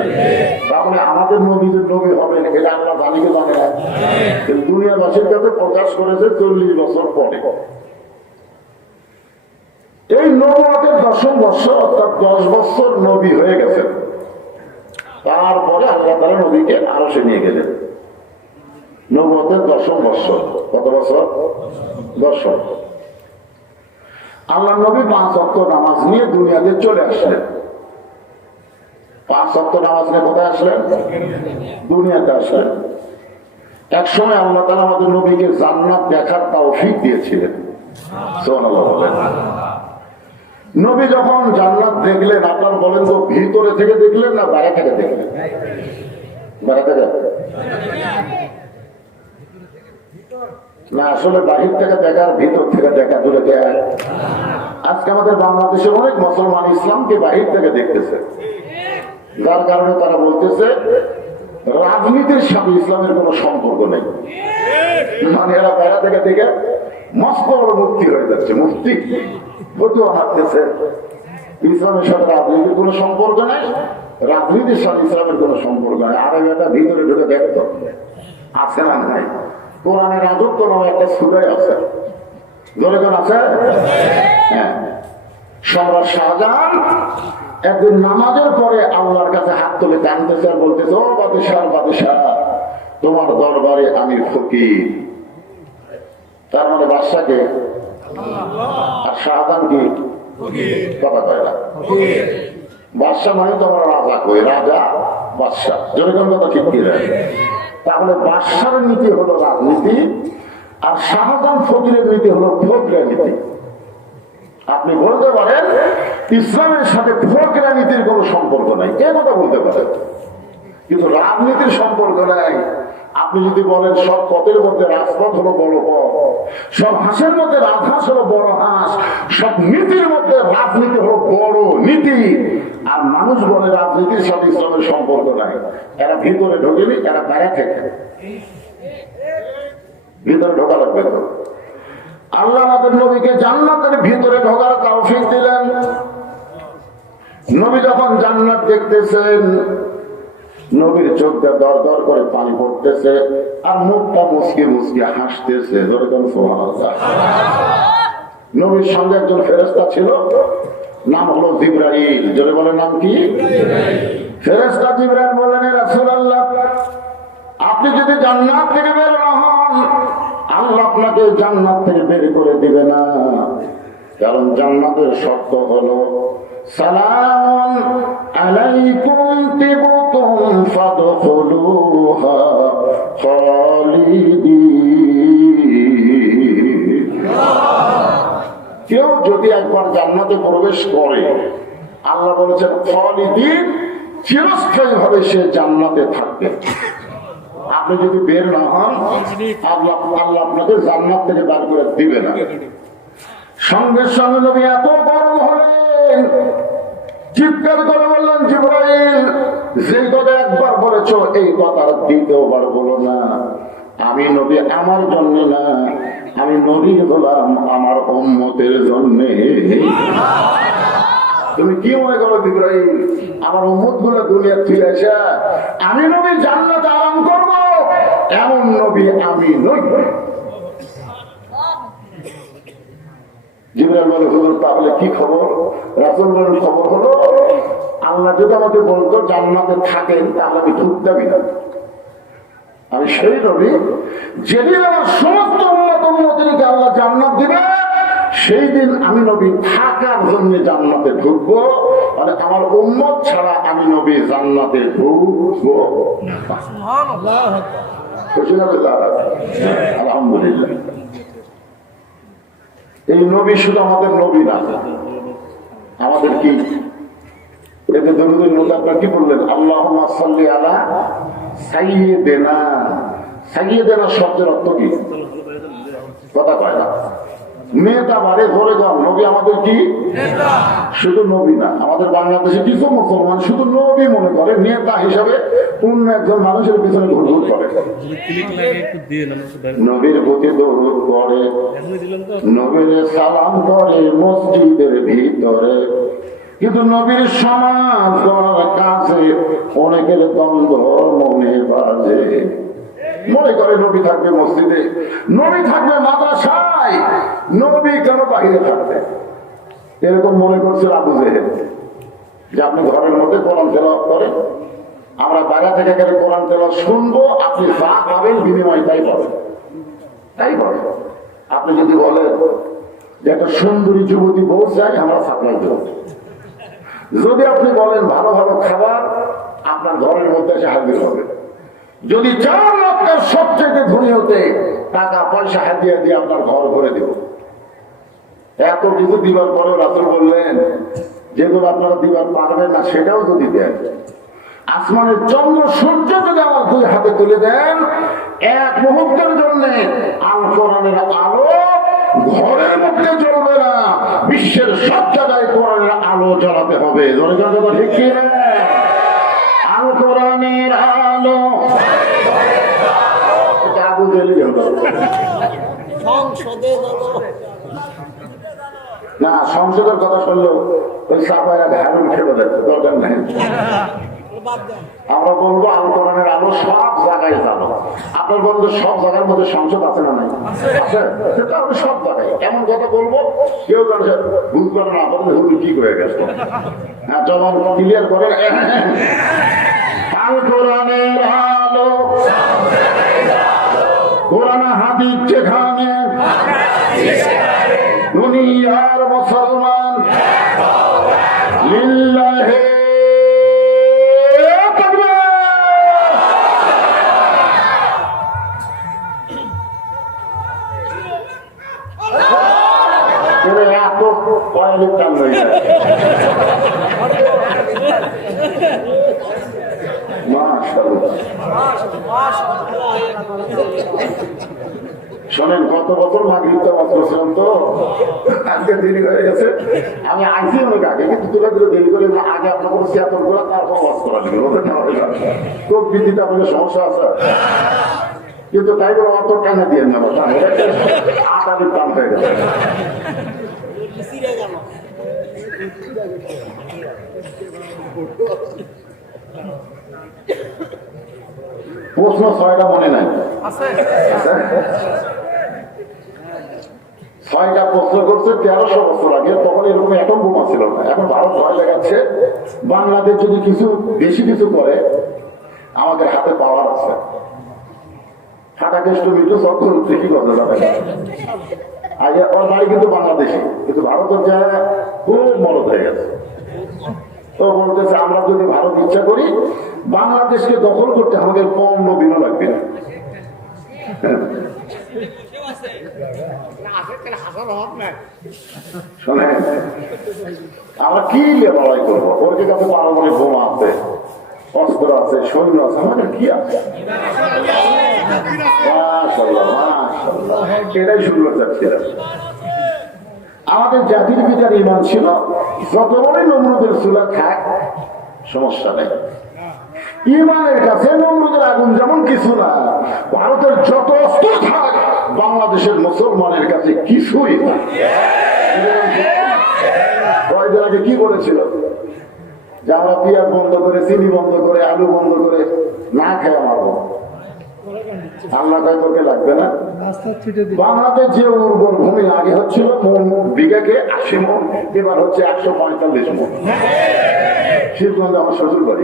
তাহলে আমাদের নবীদের নবী হবেন এটা আল্লাহ জানি কি জানে না? দুনিয়াবাসীর কাছে প্রকাশ করেছে 40 বছর পরে। এই নবুয়তের 10ম বছর অর্থাৎ 10 বছর নবী হয়ে গেছে। তারপরে আল্লাহ তাআলা নবীকে আরশে নিয়ে গেলেন। নবুয়তের 10ম বছর। কত বছর? 10। আল্লাহ নবী 5 ওয়াক্ত নামাজ নিয়ে দুনিয়াতে চলে আসলেন। 5 ওয়াক্ত নামাজ নিয়ে কোথায় আসলেন? দুনিয়াতে আসলেন। এক সময় আল্লাহ তাআলা আমাদের নবীকে জান্নাত দেখার তৌফিক দিয়েছিলেন। সুবহানাল্লাহ বলেন। নবী যখন জান্নাত দেখলেন, আপনার বলেন তো ভিতরে থেকে দেখলেন না বাইরে থেকে দেখলেন? বাইরে থেকে না, আসলে বাহির থেকে দেখার ভিতর থেকে দেখা দূরে দেখা। আজকে আমাদের বাংলাদেশের অনেক মুসলমান ইসলামকে বাহির থেকে দেখতেছে, যার কারণে তারা বলতেছে রাজনীতির সাথে ইসলামের কোনো সম্পর্ক নেই। মানে এরা বাইরে থেকে দেখে মস্ত বড় মুফতি হয়ে যাচ্ছে, মুফতি ফতুয়া হাঁটতেছে। ইসলামের সাথে রাজনীতির কোনো সম্পর্ক নেই, রাজনীতির সাথে ইসলামের কোনো সম্পর্ক নেই। আর এটা ভিতরে ঢুকে দেখতো আছে না নাই? কোরআনের রাজত্ব নামে একটা সূরা আছে, যখন আছে। হ্যাঁ, সম্রাট শাহজাহান একদিন নামাজের পরে আল্লাহর কাছে হাত তুলে কাঁদতেছে আর বলতেছে, ও বাদশাহ বাদশাহ, তোমার দরবারে আমি ফকির। তার মানে বাদশাকে আর শাহজাহান কি কথা কয় না? বাদশাহ মানে তোমার রাজা, কই রাজা বাদশাহ, যেরকম কথা ঠিক কি? তাহলে বাদশার নীতি হলো রাজনীতি, আর শাহজাহান ফকিরের নীতি হলো ফকরা নীতি। আপনি বলতে পারেন ইসলামের সাথে ফকরা নীতির কোনো সম্পর্ক নাই, এ কথা বলতে পারেন, কিন্তু রাজনীতির সম্পর্ক নাই। আপনি যদি বলেন সব পথের মধ্যে রাজপথ হলো বড় পথ, সব হাঁসের মধ্যে রাজহাঁস হলো বড় হাঁস, সব নীতির মধ্যে রাজনীতি হলো বড় নীতি, আর মানুষ বলে রাজনীতির সাথে ইসলামের সম্পর্ক নাই, এরা ভিতরে ঢোকেনি, এরা বাইরে থেকে ভিতরে ঢোকা লাগবে। তো আল্লাহ আমাদের নবীকে জান্নাতের ভিতরে ঢোকার তৌফিক দিলেন। নবী যখন জান্নাত দেখতেছেন, নবীর চোখ দিয়ে দর দর করে পানি পড়তেছে, আর মুখটা মুচকি মুচকি হাসতেছে। সুবহানাল্লাহ। নবীর সঙ্গে একজন ফেরেশতা ছিল, নাম হলো জিবরাইল। জোরে বলে নাম কি? ফেরেশতা জিবরাইল বললেন, হে রাসূলুল্লাহ, আপনি যদি জান্নাত থেকে বের না হন, আল্লাহ আপনাকে জান্নাত থেকে বের করে দিবে না। কারণ জান্নাতের শর্ত হলো সালাম আলাইকুম তিবতুম ফাদখুলুহা খালিদিন। কেউ যদি একবার জান্নাতে প্রবেশ করে, আল্লাহ বলেছেন খালিদিন, চিরস্থায়ী ভাবে সে জান্নাতে থাকবে। আপনি যদি বের না হন, আল্লাহ আপনাকে জান্নাত থেকে বার করে দিবে না। সঙ্গে সঙ্গে নবী এত গর্ব হলেন, চিৎকার করে বললেন, জিবরাইল, যে কথা একবার বলেছ এই কথা দ্বিতীয়বার বলো না। আমি নবী আমার জন্য না, আমি নবী হলাম আমার উম্মতের জন্য। তুমি কি মনে করো জিবরাইল, আমার উম্মত গুলো দুনিয়া ফিরে আসা, আমি নবী জান্নাতে আরাম করব, এমন নবী আমি নই। জিবরাইল বলে, হুজুর তাহলে কি খবর? রাসূল বলেন, খবর হলো আল্লাহ যদি আমাকে বলতো জান্নাতে থাকেন, তাহলে আমি ঢুকতামই না। আমি সেই নবী, যেদিন আমার সমস্ত উম্মতকে আল্লাহ জান্নাত দিবে, সেই দিন আমি নবী থাকার জন্য জান্নাতে ঢুকবো, মানে আমার উম্মত ছাড়া আমি নবী জান্নাতে ঢুকবো। আলহামদুলিল্লাহ। এই নবী শুধু আমাদের নবী না, আমাদের কি এতে দরুদের মধ্যে আপনার কি বললেন? আল্লাহুম্মা সাল্লি আলা সাইয়্যিদিনা। সাইয়্যিদিনা শব্দের অর্থ কি? কথা কয় না। নেতা বাড়ে ধরে যান। নবী আমাদের কি? শুধু নবী না, আমাদের বাংলাদেশে কিছু মুসলমান শুধু নবী মনে করে, নেতা হিসাবে অন্য একজন মানুষের পিছনে ঘুরঘুর করে। নবীর প্রতি দরুদ পড়ে, নবীর সালাম করে মসজিদের ভিতরে, কিন্তু নবীর সমাজ গড়ার কাছে অনেকের দ্বন্দ্ব মনে বাজে। মনে করে নবী থাকবে মসজিদে, নবী থাকবে মাদ্রাসায়, নবী কেন বাহিরে থাকবে? এরকম মনে করছে আবু জেহেল যে আপনি ঘরের মধ্যে কোরআন তেলাওয়াত করেন, আমরা বাইরে থেকে গেলে কোরআন তেলাওয়াত শুনবো, আপনি যা পাবেন বিনিময় তাই পাবেন, তাই পাবেন। আপনি যদি বলেন যে একটা সুন্দরী যুবতী বউ চাই, আমরা সাপ্লাই দেব। যদি আপনি বলেন ভালো ভালো খাবার, আপনার ঘরের মধ্যে এসে হাজির হবে। যদি 4 লক্ষের সবচেয়ে ধনী হতে, টাকা পয়সা হাতিয়ে দিয়ে আপনার ঘর ভরে দেব। এত কিছু দিবার পরেও রাসূল বললেন যেগুলো আপনারা দিবার পারবেন না সেটাও যদি দেন, আসমানের চন্দ্র সূর্য যদি আমার 2 হাতে তুলে দেন, এক মুহূর্তের জন্য আল কোরআনের আলো ঘরের মধ্যে জ্বলবে না, বিশ্বের সব জায়গায় কোরআনের আলো জ্বালাতে হবে। ঠিক কি না? আল কোরআনের আলো না, সংসদের কথা শুনলো ওই সাপায়া ঘাড়ুন খেলে যাচ্ছে, দরকার নেই। আমরা বলবো আল কোরআনের আলো সব জায়গায় জানো। আপনার বলবো সব জায়গার মধ্যে সংসদ আছে না নাই? আছে, সেটা আমি সব জায়গায় এমন কথা বলবো কেউ ভুল করে না বললে হুল কি করে গেছে। হ্যাঁ, যখন ক্লিয়ার করে আল কোরআনের আলো, কোরআন হাদিস যেখানে, দুনিয়ার মুসলমান লিল্লাহি এত কয়েক কাম হয়ে যায়। শোনেন, কত বছর মাগরিবটা বছর তো আজকে দেরি হয়ে গেছে। আমি আইসি অনেক আগে, কিন্তু তুলে দিলে দেরি করে আগে আপনার কোনো চেতন করে তারপর ওয়াজ করা দিল। তো বিদ্যুৎ আপনাদের সমস্যা আছে, কিন্তু তাই বলে অত টানা দিয়ে না, আটালির টান হয়ে গেছে। প্রশ্ন 6টা মনে নাই, 6টা প্রশ্ন করছে 1300 বছর আগে। তখন এরকম অ্যাটম বোমা ছিল না। এখন ভারত ভয় দেখাচ্ছে বাংলাদেশ যদি কিছু বেশি কিছু করে আমাদের হাতে পাওয়ার আছে। হাঁটা কেষ্ট মিটলো সব করছে, কি কথা যাবে। ওর বাড়ি কিন্তু বাংলাদেশি, কিন্তু ভারতের জায়গায় খুব মরদ হয়ে গেছে। তো বলতেছে আমরা যদি ভারত ইচ্ছা করি বাংলাদেশকে দখল করতে আমাদের 15 দিনও লাগবে না। শোনেন, আমরা কি লড়াই করবো? ওর কাছে পারমাণবিক বোমা আছে, অস্ত্র আছে, সৈন্য আছে, আমাদের কি আছে? এটাই শুরু করতে চাচ্ছিলাম। আমাদের জাতির পিতার ঈমান ছিল যত বড়ই নমরুদের চুলা থাক সমস্যা নেই, ঈমানের কাছে নমরুদের আগুন যেমন কিছু না। ভারতের যত অস্ত্র থাক বাংলাদেশের মুসলমানের কাছে কিছুই না। কয়েকদিন আগে কি বলেছিল যে আমরা পেঁয়াজ বন্ধ করে, চিনি বন্ধ করে, আলু বন্ধ করে না খেয়ে মারবো। আল্লাহ তাই তোকে লাগবে না। বাংলাদেশ যে উর্বর ভূমি আগে হচ্ছিল মন বিঘাকে 80 মন, এবার হচ্ছে 145 মন। শীতগঞ্জ আমার শ্বশুর বাড়ি,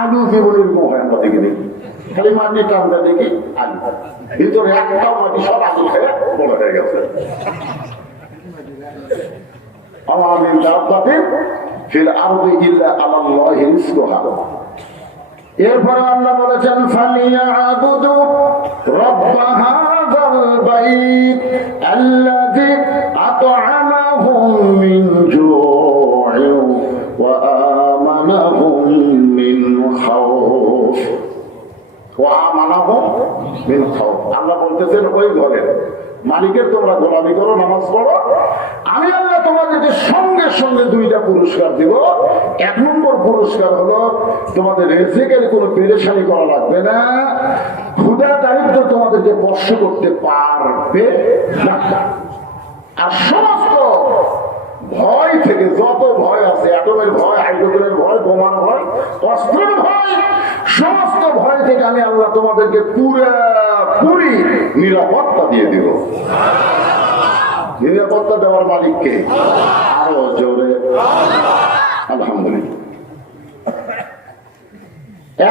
আলু জীবনের মোহ হয় আমরা দেখে দেখি, খালি মাটি টানটা দেখি আলু, ভিতরে একটাও মাটি সব আলু খেয়ে বড় হয়ে গেছে। আমাদের দাব্বাতিন ফিল আরদি ইল্লা আলাল্লাহি রিজকুহা। এরপরে আল্লাহ বলেছেন ফালিয়াবুদু রাব্ব হাযাল বাইত আল্লাযী আত'আমাহুম মিন জু'ইন ওয়া আমানাহুম মিন খাউফ। ওয়া আমানাহুম মিন খাউফ। আল্লাহ বলতেছেন ওই ঘরের মালিকের তোমরা গোলামি করো, নামাজ পড়ো, আমি আল্লাহ তোমাদেরকে সঙ্গে সঙ্গে দুইটা পুরস্কার দিব। 1 নম্বর পুরস্কার হলো তোমাদের রিজিকের কোনো পেরেশানি করা লাগবে না, ক্ষুধা দারিদ্র তোমাদেরকে স্পর্শ করতে পারবে না। আর সমস্ত ভয় থেকে, যত ভয় আছে, অ্যাটমের ভয়, হাইড্রোজেনের ভয়, বোমার ভয়, অস্ত্রের ভয়, সমস্ত ভয় থেকে আমি আল্লাহ তোমাদেরকে পুরোপুরি নিরাপত্তা দিয়ে দিব। নিরাপত্তা দেওয়ার মালিককে আরো জোরে আলহামদুলিল্লাহ।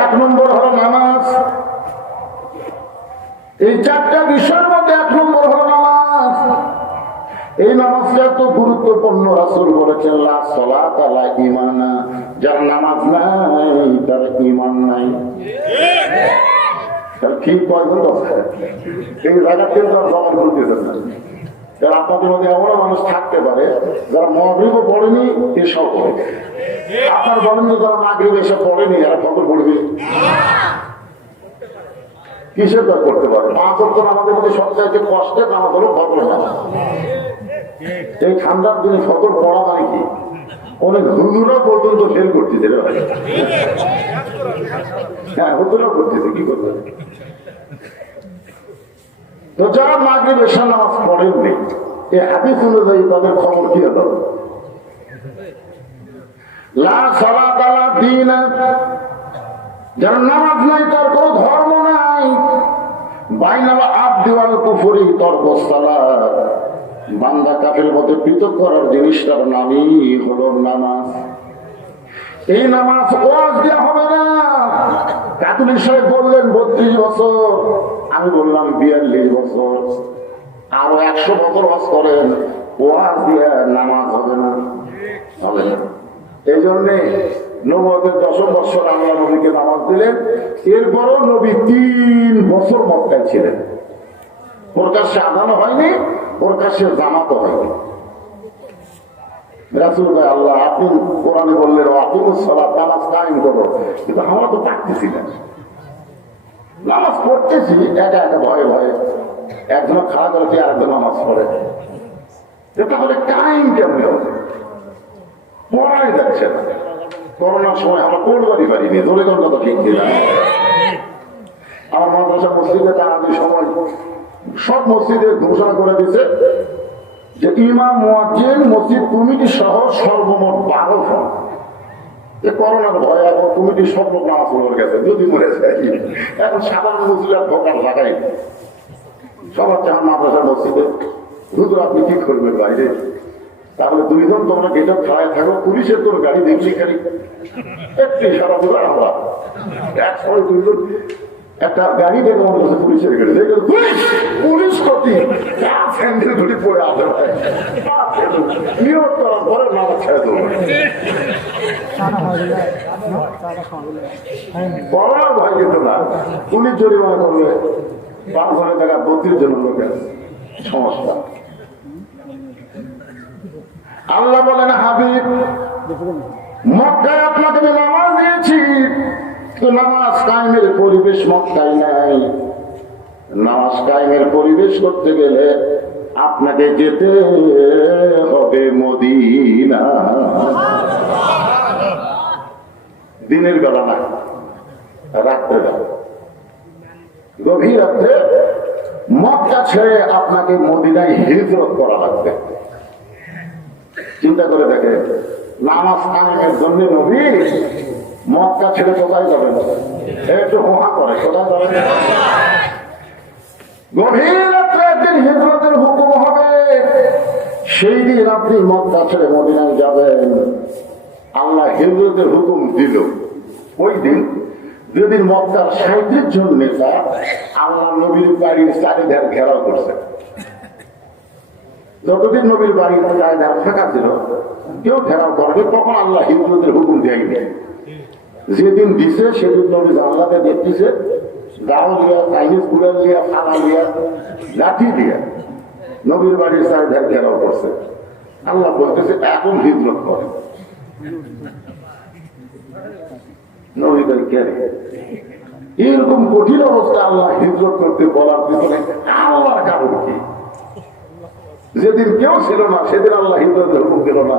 1 নম্বর হলো নামাজ। এই 4টা বিষয়ের মধ্যে 1 নম্বর হলো নামাজ। এই নামাজটা এত গুরুত্বপূর্ণ, রাসূল বলেছেন লা সালাত লা ঈমানা, যার নামাজ নাই তার ঈমান নাই। ঠিক কয়জন আছে এই জায়গাতে তার জবাব করতেছেন না। আপনাদের মধ্যে এমন মানুষ থাকতে পারে যারা মাগরিবও পড়েনি, এসব পড়ে। আপনার বলেন যে যারা মাগরিব এসে পড়েনি, এরা ফজর পড়বে কিসের দর করতে পারে? 5 ওয়াক্ত আমাদের মধ্যে সবচেয়ে কষ্টের নামাজ হলো ফজর নামাজ। এই ঠান্ডার দিনে ফজর পড়া মানে কি? অনেক হুজুরা পর্যন্ত ফেল করতেছে রে ভাই। হ্যাঁ, হুজুরা করতেছে, কি করবে? তো যারা মাগরিব এশা নামাজ পড়েননি, এই হাদিস অনুযায়ী তাদের খবর কি হলো? লা সালাত আলা দীন, যার নামাজ নাই তার কোনো ধর্ম নাই। বাইনাল আবদি ওয়াল কুফরি তারকুস সালাত, বান্দা কাফের মধ্যে পৃথক করার জিনিসটার নামই হলো নামাজ। এই নামাজ ওয়াজ দেওয়া হবে না। কাতুলি সাহেব বললেন 32 বছর, আমি বললাম 42 বছর, আরো 100 বছর ওয়াজ করেন, ওয়াজ দিয়ে নামাজ হবে না, হবে না। এই জন্যে নবুয়তের 10 বছর আল্লাহ নবীকে নামাজ দিলেন। এরপরও নবী 3 বছর মক্কায় ছিলেন। প্রকাশ্যে আদান হয়নি, প্রকাশ্যে জামাতও হয়নি। রাসূল ভাই, আল্লাহ আপনি কোরআনে বললেন আকিমুস সালাত, নামাজ কায়েম করো, কিন্তু আমরা তো পারতেছি না। নামাজ পড়তেছি একা একা, ভয়ে ভয়ে, একজন খারাপ করে আরেকজন নামাজ পড়ে, তাহলে কায়েম কেমন হবে? পড়াই যাচ্ছে না। করোনার সময় আমরা পড়বারই পারিনি, ধরে কোন কথা ঠিক দিলাম। আমার মাদ্রাসা মসজিদে তার আগে সময় সব মসজিদে ঘোষণা করে দিচ্ছে যে ইমাম, মুয়াজ্জিন, মসজিদ কমিটি সহ সর্বমোট 12 জন। করোনার ভয় এখন কমিটির সব লোক নামাজ পড়ে গেছে, যদি মরে যায়। এখন সাধারণ মুসলিম ভোটার লাগাই সবার চান মাদ্রাসা মসজিদে, হুজুর আপনি কি করবেন বাইরে? তাহলে 2 জন তোমরা গেটে খাড়ায় থাকো, পুলিশের তোর গাড়ি দেখলি খালি একটু ইশারা দেবে, আমরা 1-2 জন একটা গাড়ি দেখে মনে করছে পুলিশের গাড়ি দেখে, পুলিশ কতি স্যান্ডেল ধরে পড়ে আসে, নিয়োগ করার পরে নামাজ ছেড়ে দেবো। করোনার ভয় কিন্তু না, পুলিশ জরিমানা করবে 5 টাকা 32 জন লোকের সমস্যা। আল্লাহ বলেন হাবিব, মক্কায় আপনাকে আমি নামাজ দিয়েছি, তো নামাজ কায়েমের পরিবেশ মক্কায় নাই। নামাজ কায়েমের পরিবেশ করতে গেলে আপনাকে যেতে হবে মদিনা। দিনের বেলা না, রাত্রে বেলা, গভীর রাত্রে মক্কা ছেড়ে আপনাকে মদিনায় হিজরত করা লাগবে। চিন্তা করে দেখে, নামাজ কায়েমের জন্য নবী মক্কা ছেড়ে কোথায় যাবেন? একটু হোহা করে কোথায় যাবেন? গভীর রাত্রে একদিন হিজরতের হুকুম হবে, সেই দিন আপনি মক্কা ছেড়ে মদিনায় যাবেন। আল্লাহ হিজরতের হুকুম দিল ওই দিন, যেদিন মক্কার 37 জন নেতা আল্লাহ নবীর বাড়ির চারিধার ঘেরাও করছে। যতদিন নবীর বাড়ির চারিধার ফাঁকা ছিল, কেউ ঘেরাও করবে, তখন আল্লাহ হিজরতের হুকুম দেয়নি। যেদিন দিছে সেদিন নবী জানলাতে দেখতেছে, গাও লিয়া, চাইনিজ কুড়াল লিয়া, ফালা লিয়া, লাঠি দিয়া নবীর বাড়ির চারিধার ঘেরাও করছে। আল্লাহ বলতেছে এখন হিজরত করে। নবী বলে কেন এরকম কঠিন অবস্থা আল্লাহ হিজরত করতে বলার পিছনে আল্লাহর কারণ কি? যেদিন কেউ ছিল না সেদিন আল্লাহ হিজরতের হুকুম দিল না,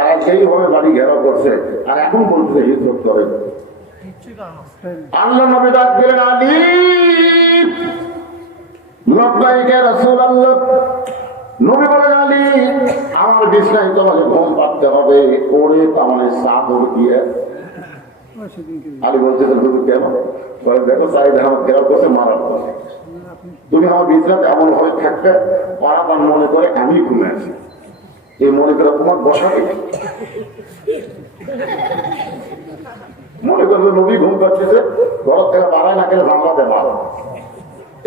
আর এইভাবে বাড়ি ঘেরাও করছে, আর এখন বলছে হিজরত করে। আল্লাহ নবী ডাক দিলেন, আলী লব্বাইক ইয়া রাসূলুল্লাহ। নবী বলেন, আলী আমার বিছনায় তোমাকে ঘুম পাড়তে হবে, ওরে তার চাদর দিয়ে। আলী বলছে, তুমি কেন? বলে, দেখো চাহিদা আমার ঘেরাও করছে, মারার পরে তুমি আমার বিছনাতে এমন ভাবে থাকবে পারাপান মনে করে আমি ঘুমে আছি, এই মনে করে তোমার বসাবে, মনে করবে নবী ঘুম পাচ্ছে, ঘর থেকে বাড়ায় না গেলে জানলাতে মারো,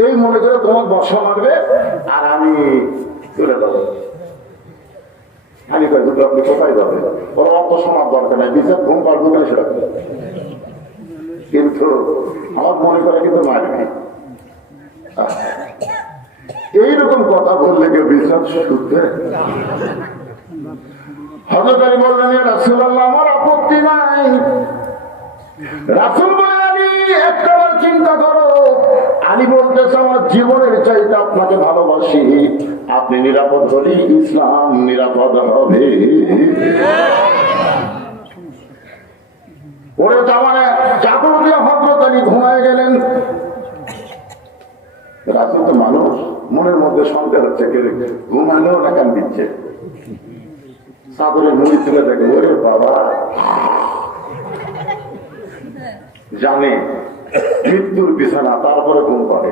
এই মনে করে তোমার বসা মারবে আর আমি চলে যাবো। আমি কই, দুটো আপনি কোথায় যাবে? ওর অত সমাজ দরকার নাই, বিচার ঘুম পাড়বো কেন সেটা, কিন্তু আমার মনে করে কিন্তু মারবে। এইরকম কথা বললে কেউ বিশ্বাস শুনতে? হযরত আলী বললেন, ইয়া রাসূলুল্লাহ আমার আপত্তি নাই। রাসূল বলেন, আলী একটাবার চিন্তা করো। আলী বলতেছে, আমার জীবনের চাইতে আপনাকে ভালোবাসি, আপনি নিরাপদ হলেই ইসলাম নিরাপদ হবে। ওরে তামানে চাদর দিয়ে হযরত আলী ঘুমায় গেলেন। রাসূল তো মানুষ, মনের মধ্যে সন্দেহ হচ্ছে, কেউ ঘুমালেও না কান দিচ্ছে, চাদরের মুড়ি তুলে দেখে, ওরে বাবা, জানে মৃত্যুর বিছানা, তারপরে ঘুম পাড়ে,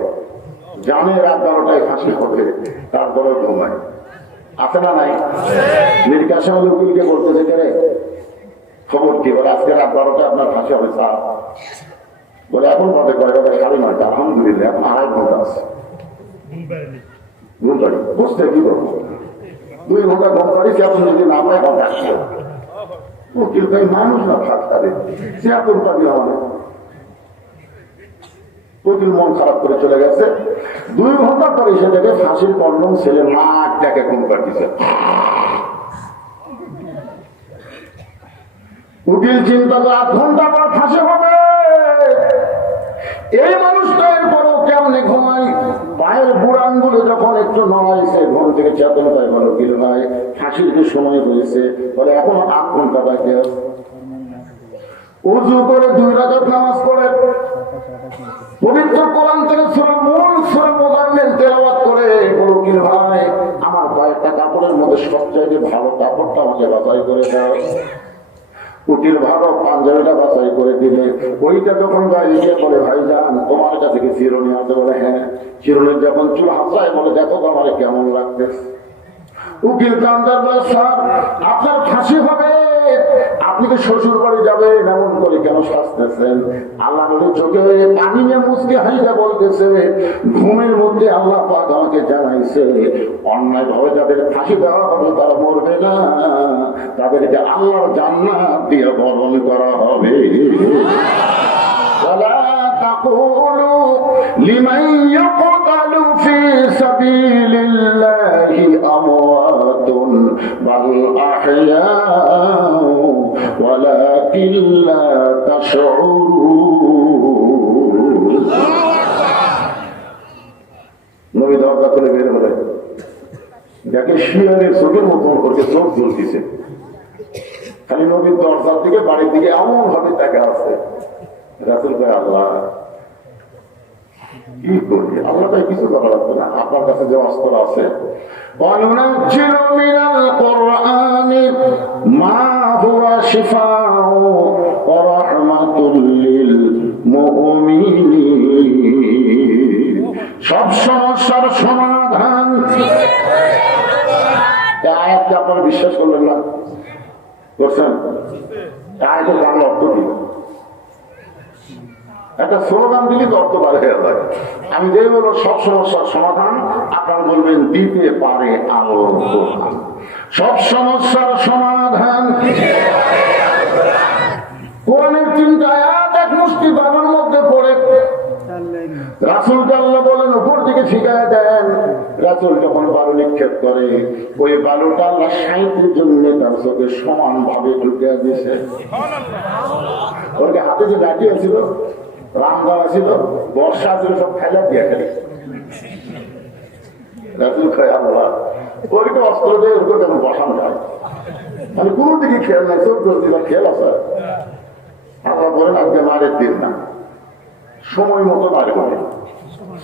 জানে রাত 12টায় ফাঁসি হবে, তারপরে ঘুমায়। আছে না নাই? নির্কাশা হলে উকিলকে বলতেছে, কে খবর কি? বলে, আজকে রাত 12টায় আপনার ফাঁসি হবে স্যার। বলে, এখন কবে? কয় টাকা? 9:30। আলহামদুলিল্লাহ, এখন 2.5 ঘন্টা আছে। ঘুম পাড়ি বুঝতে কি করবো, 2 ঘন্টা ঘুম পাড়ি, এখন যদি না পায় ঘন্টা আসছে। উকিল ভাই মানুষ না, ভাত খাবে, সে এখন পাবি আমাদের। উকিল মন খারাপ করে চলে গেছে। 2 ঘন্টা পরে এসে দেখে ফাঁসির কন্ডম ছেলে নাকটাকে ঘুম পাড়িছে। উকিল চিন্তা করে 8 ঘন্টা পর ফাঁসি হবে, এই মানুষটা এরপরও কেমনে ঘুমাই? পায়ের বুড় আঙ্গুলে যখন একটু নড়াইছে, ঘুম থেকে চেতন পায়, বলো উকিল ভাই ফাঁসির যে সময় হয়েছে, বলে এখনো 8 ঘন্টা বাকি আছে। উযু করে 2 রাকাত নামাজ পড়ে পবিত্র কোরআন থেকে সূরা মুজাম্মিল তেলাওয়াত করে, বলো উকিল ভাই আমার কয়েকটা কাপড়ের মধ্যে সবচাইতে ভালো কাপড়টা আমাকে বাছাই করে দাও। উকিল ভালো পাঞ্জাবিটা বাছাই করে দিলে, ওইটা যখন গায়ে গিয়ে বলে, ভাই যান তোমার কাছে কি চিরুনি আছে? বলে, হ্যাঁ। চিরুনির যখন চুল হাসায়, বলে, দেখো তো আমার কেমন লাগতেছে। উকিল কান্দার বলে, স্যার আপনার ফাঁসি হবে, আপনি কি শ্বশুর বাড়ি যাবেন, এমন করে কেন শাস্তেছেন? আল্লাহ নবী চোখে পানি নিয়ে মুচকি হাসিটা বলতেছে, ঘুমের মধ্যে আল্লাহ পাক আমাকে জানাইছে, অন্যায় ভাবে যাদের ফাঁসি দেওয়া হবে তারা মরবে না, তাদেরকে আল্লাহর জান্নাত দিয়ে বরণ করা হবে। ولا تقولوا لمن يقتل في سبيل الله أموات بل أحياء ولكن لا تشعرون। নবী দরজা খুলে বের হলেন, যাকে শিয়ারের চোখের মতন করে চোখ জ্বলতেছে, খালি নবীর দরজার দিকে বাড়ির দিকে এমন ভাবে তাকে আছে। রাসূল ভাই, আল্লাহ কি করি? আল্লাহ তাই কিছু করা লাগবে না, আপনার কাছে যে অস্ত্র আছে। وَنُنَزِّلُ مِنَ الْقُرْآنِ مَا هُوَ شِفَاءٌ وَرَحْمَةٌ لِّلْمُؤْمِنِينَ। সব সমস্যার সমাধান। আয়াতকে আপনারা বিশ্বাস করলেন না? করছেন? আয়াতের বাংলা অর্থ কি? একটা স্লোগান দিলে তো অর্থ বার হয়ে যায়। আমি যে বলবো সব সমস্যার সমাধান, আপনারা বলবেন দিতে পারে আলোর কোরআন। সব সমস্যার সমাধান কোরআনের 3টা আয়াত এক মুষ্টি বালুর মধ্যে পড়ে। রাসূলকে আল্লাহ বলেন উপর দিকে শিখায় দেন। রাসূল যখন বালু নিক্ষেপ করে, ওই বালুটা আল্লাহ 60 জন্য তার চোখে সমান ভাবে ঢুকে দিয়েছে। ওকে হাতে যে লাঠি ছিল, রামদাওয়া ছিল, বর্ষা ছিল, সব ফেলা দিয়ে খেলে রাসূল কয় আল্লাহ ওইটা অস্ত্র দিয়ে ওর কেন বসানো যায়, মানে কোনো দিকে খেয়াল নাই, 14 দিনের খেয়াল আছে। আল্লাহ বলেন আজকে মারের দিন না, সময় মতো মারে হবে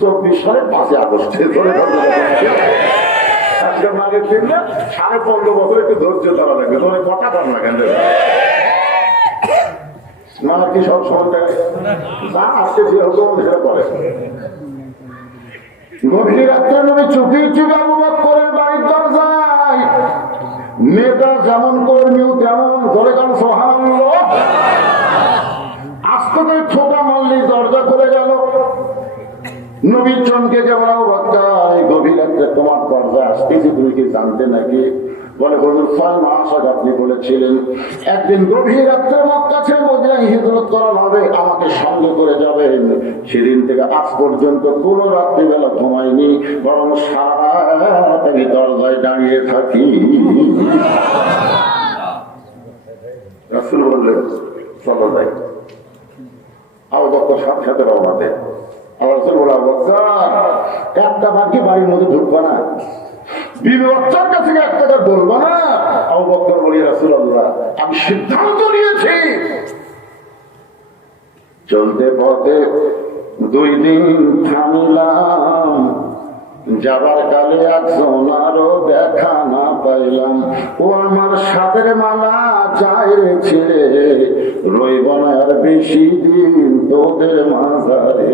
24 সালে 5 আগস্টে ধরে আজকে মারের দিন না, 15.5 বছর একটু ধৈর্য ধরা লাগবে, তোমার কথা কর না কেন মার কি সব সময় যা আসছে যে হতো সেটা করে। গভীর রাত্রে নবী চুপি চুপি আবু বকরের বাড়ির দরজায়, নেতা যেমন কর্মীও তেমন, ধরে গান সুবহানাল্লাহ, আস্তে করে ঠোকা মারলেই দরজা খুলে গেল। নবীর চমকে যেমন আবু বকর, এই গভীর রাত্রে তোমার দরজা আসতেছি, তুমি কি জানতে নাকি? বলে হুজুর 6 মাস আগে আপনি বলেছিলেন একদিন গভীর রাত্রে মক্কা ছেড়ে মদিনায় হিজরত করা হবে, আমাকে সঙ্গে করে যাবেন। সেদিন থেকে আজ পর্যন্ত কোন রাত্রিবেলা ঘুমাইনি, বরং সারা রাত আমি দরজায় দাঁড়িয়ে থাকি। রাসূল বললেন চলো যাই। আবু বকর সাথে সাথে রওনা দেন। রাসূল বলে আবু বকর একটা বাকি বাড়ির মধ্যে ঢুকবা না, বিবি বাচ্চার কাছে একটা কথা বলবো না। আবু বকর বলি রাসূলুল্লাহ আমি সিদ্ধান্ত নিয়েছি। চলতে পথে 2 দিন থামিলাম, যাবার কালে একজন আরো দেখা না পাইলাম, ও আমার সাথের মালা যায় রে ছেড়ে, রইব না আর বেশি দিন তোদের মাঝারে।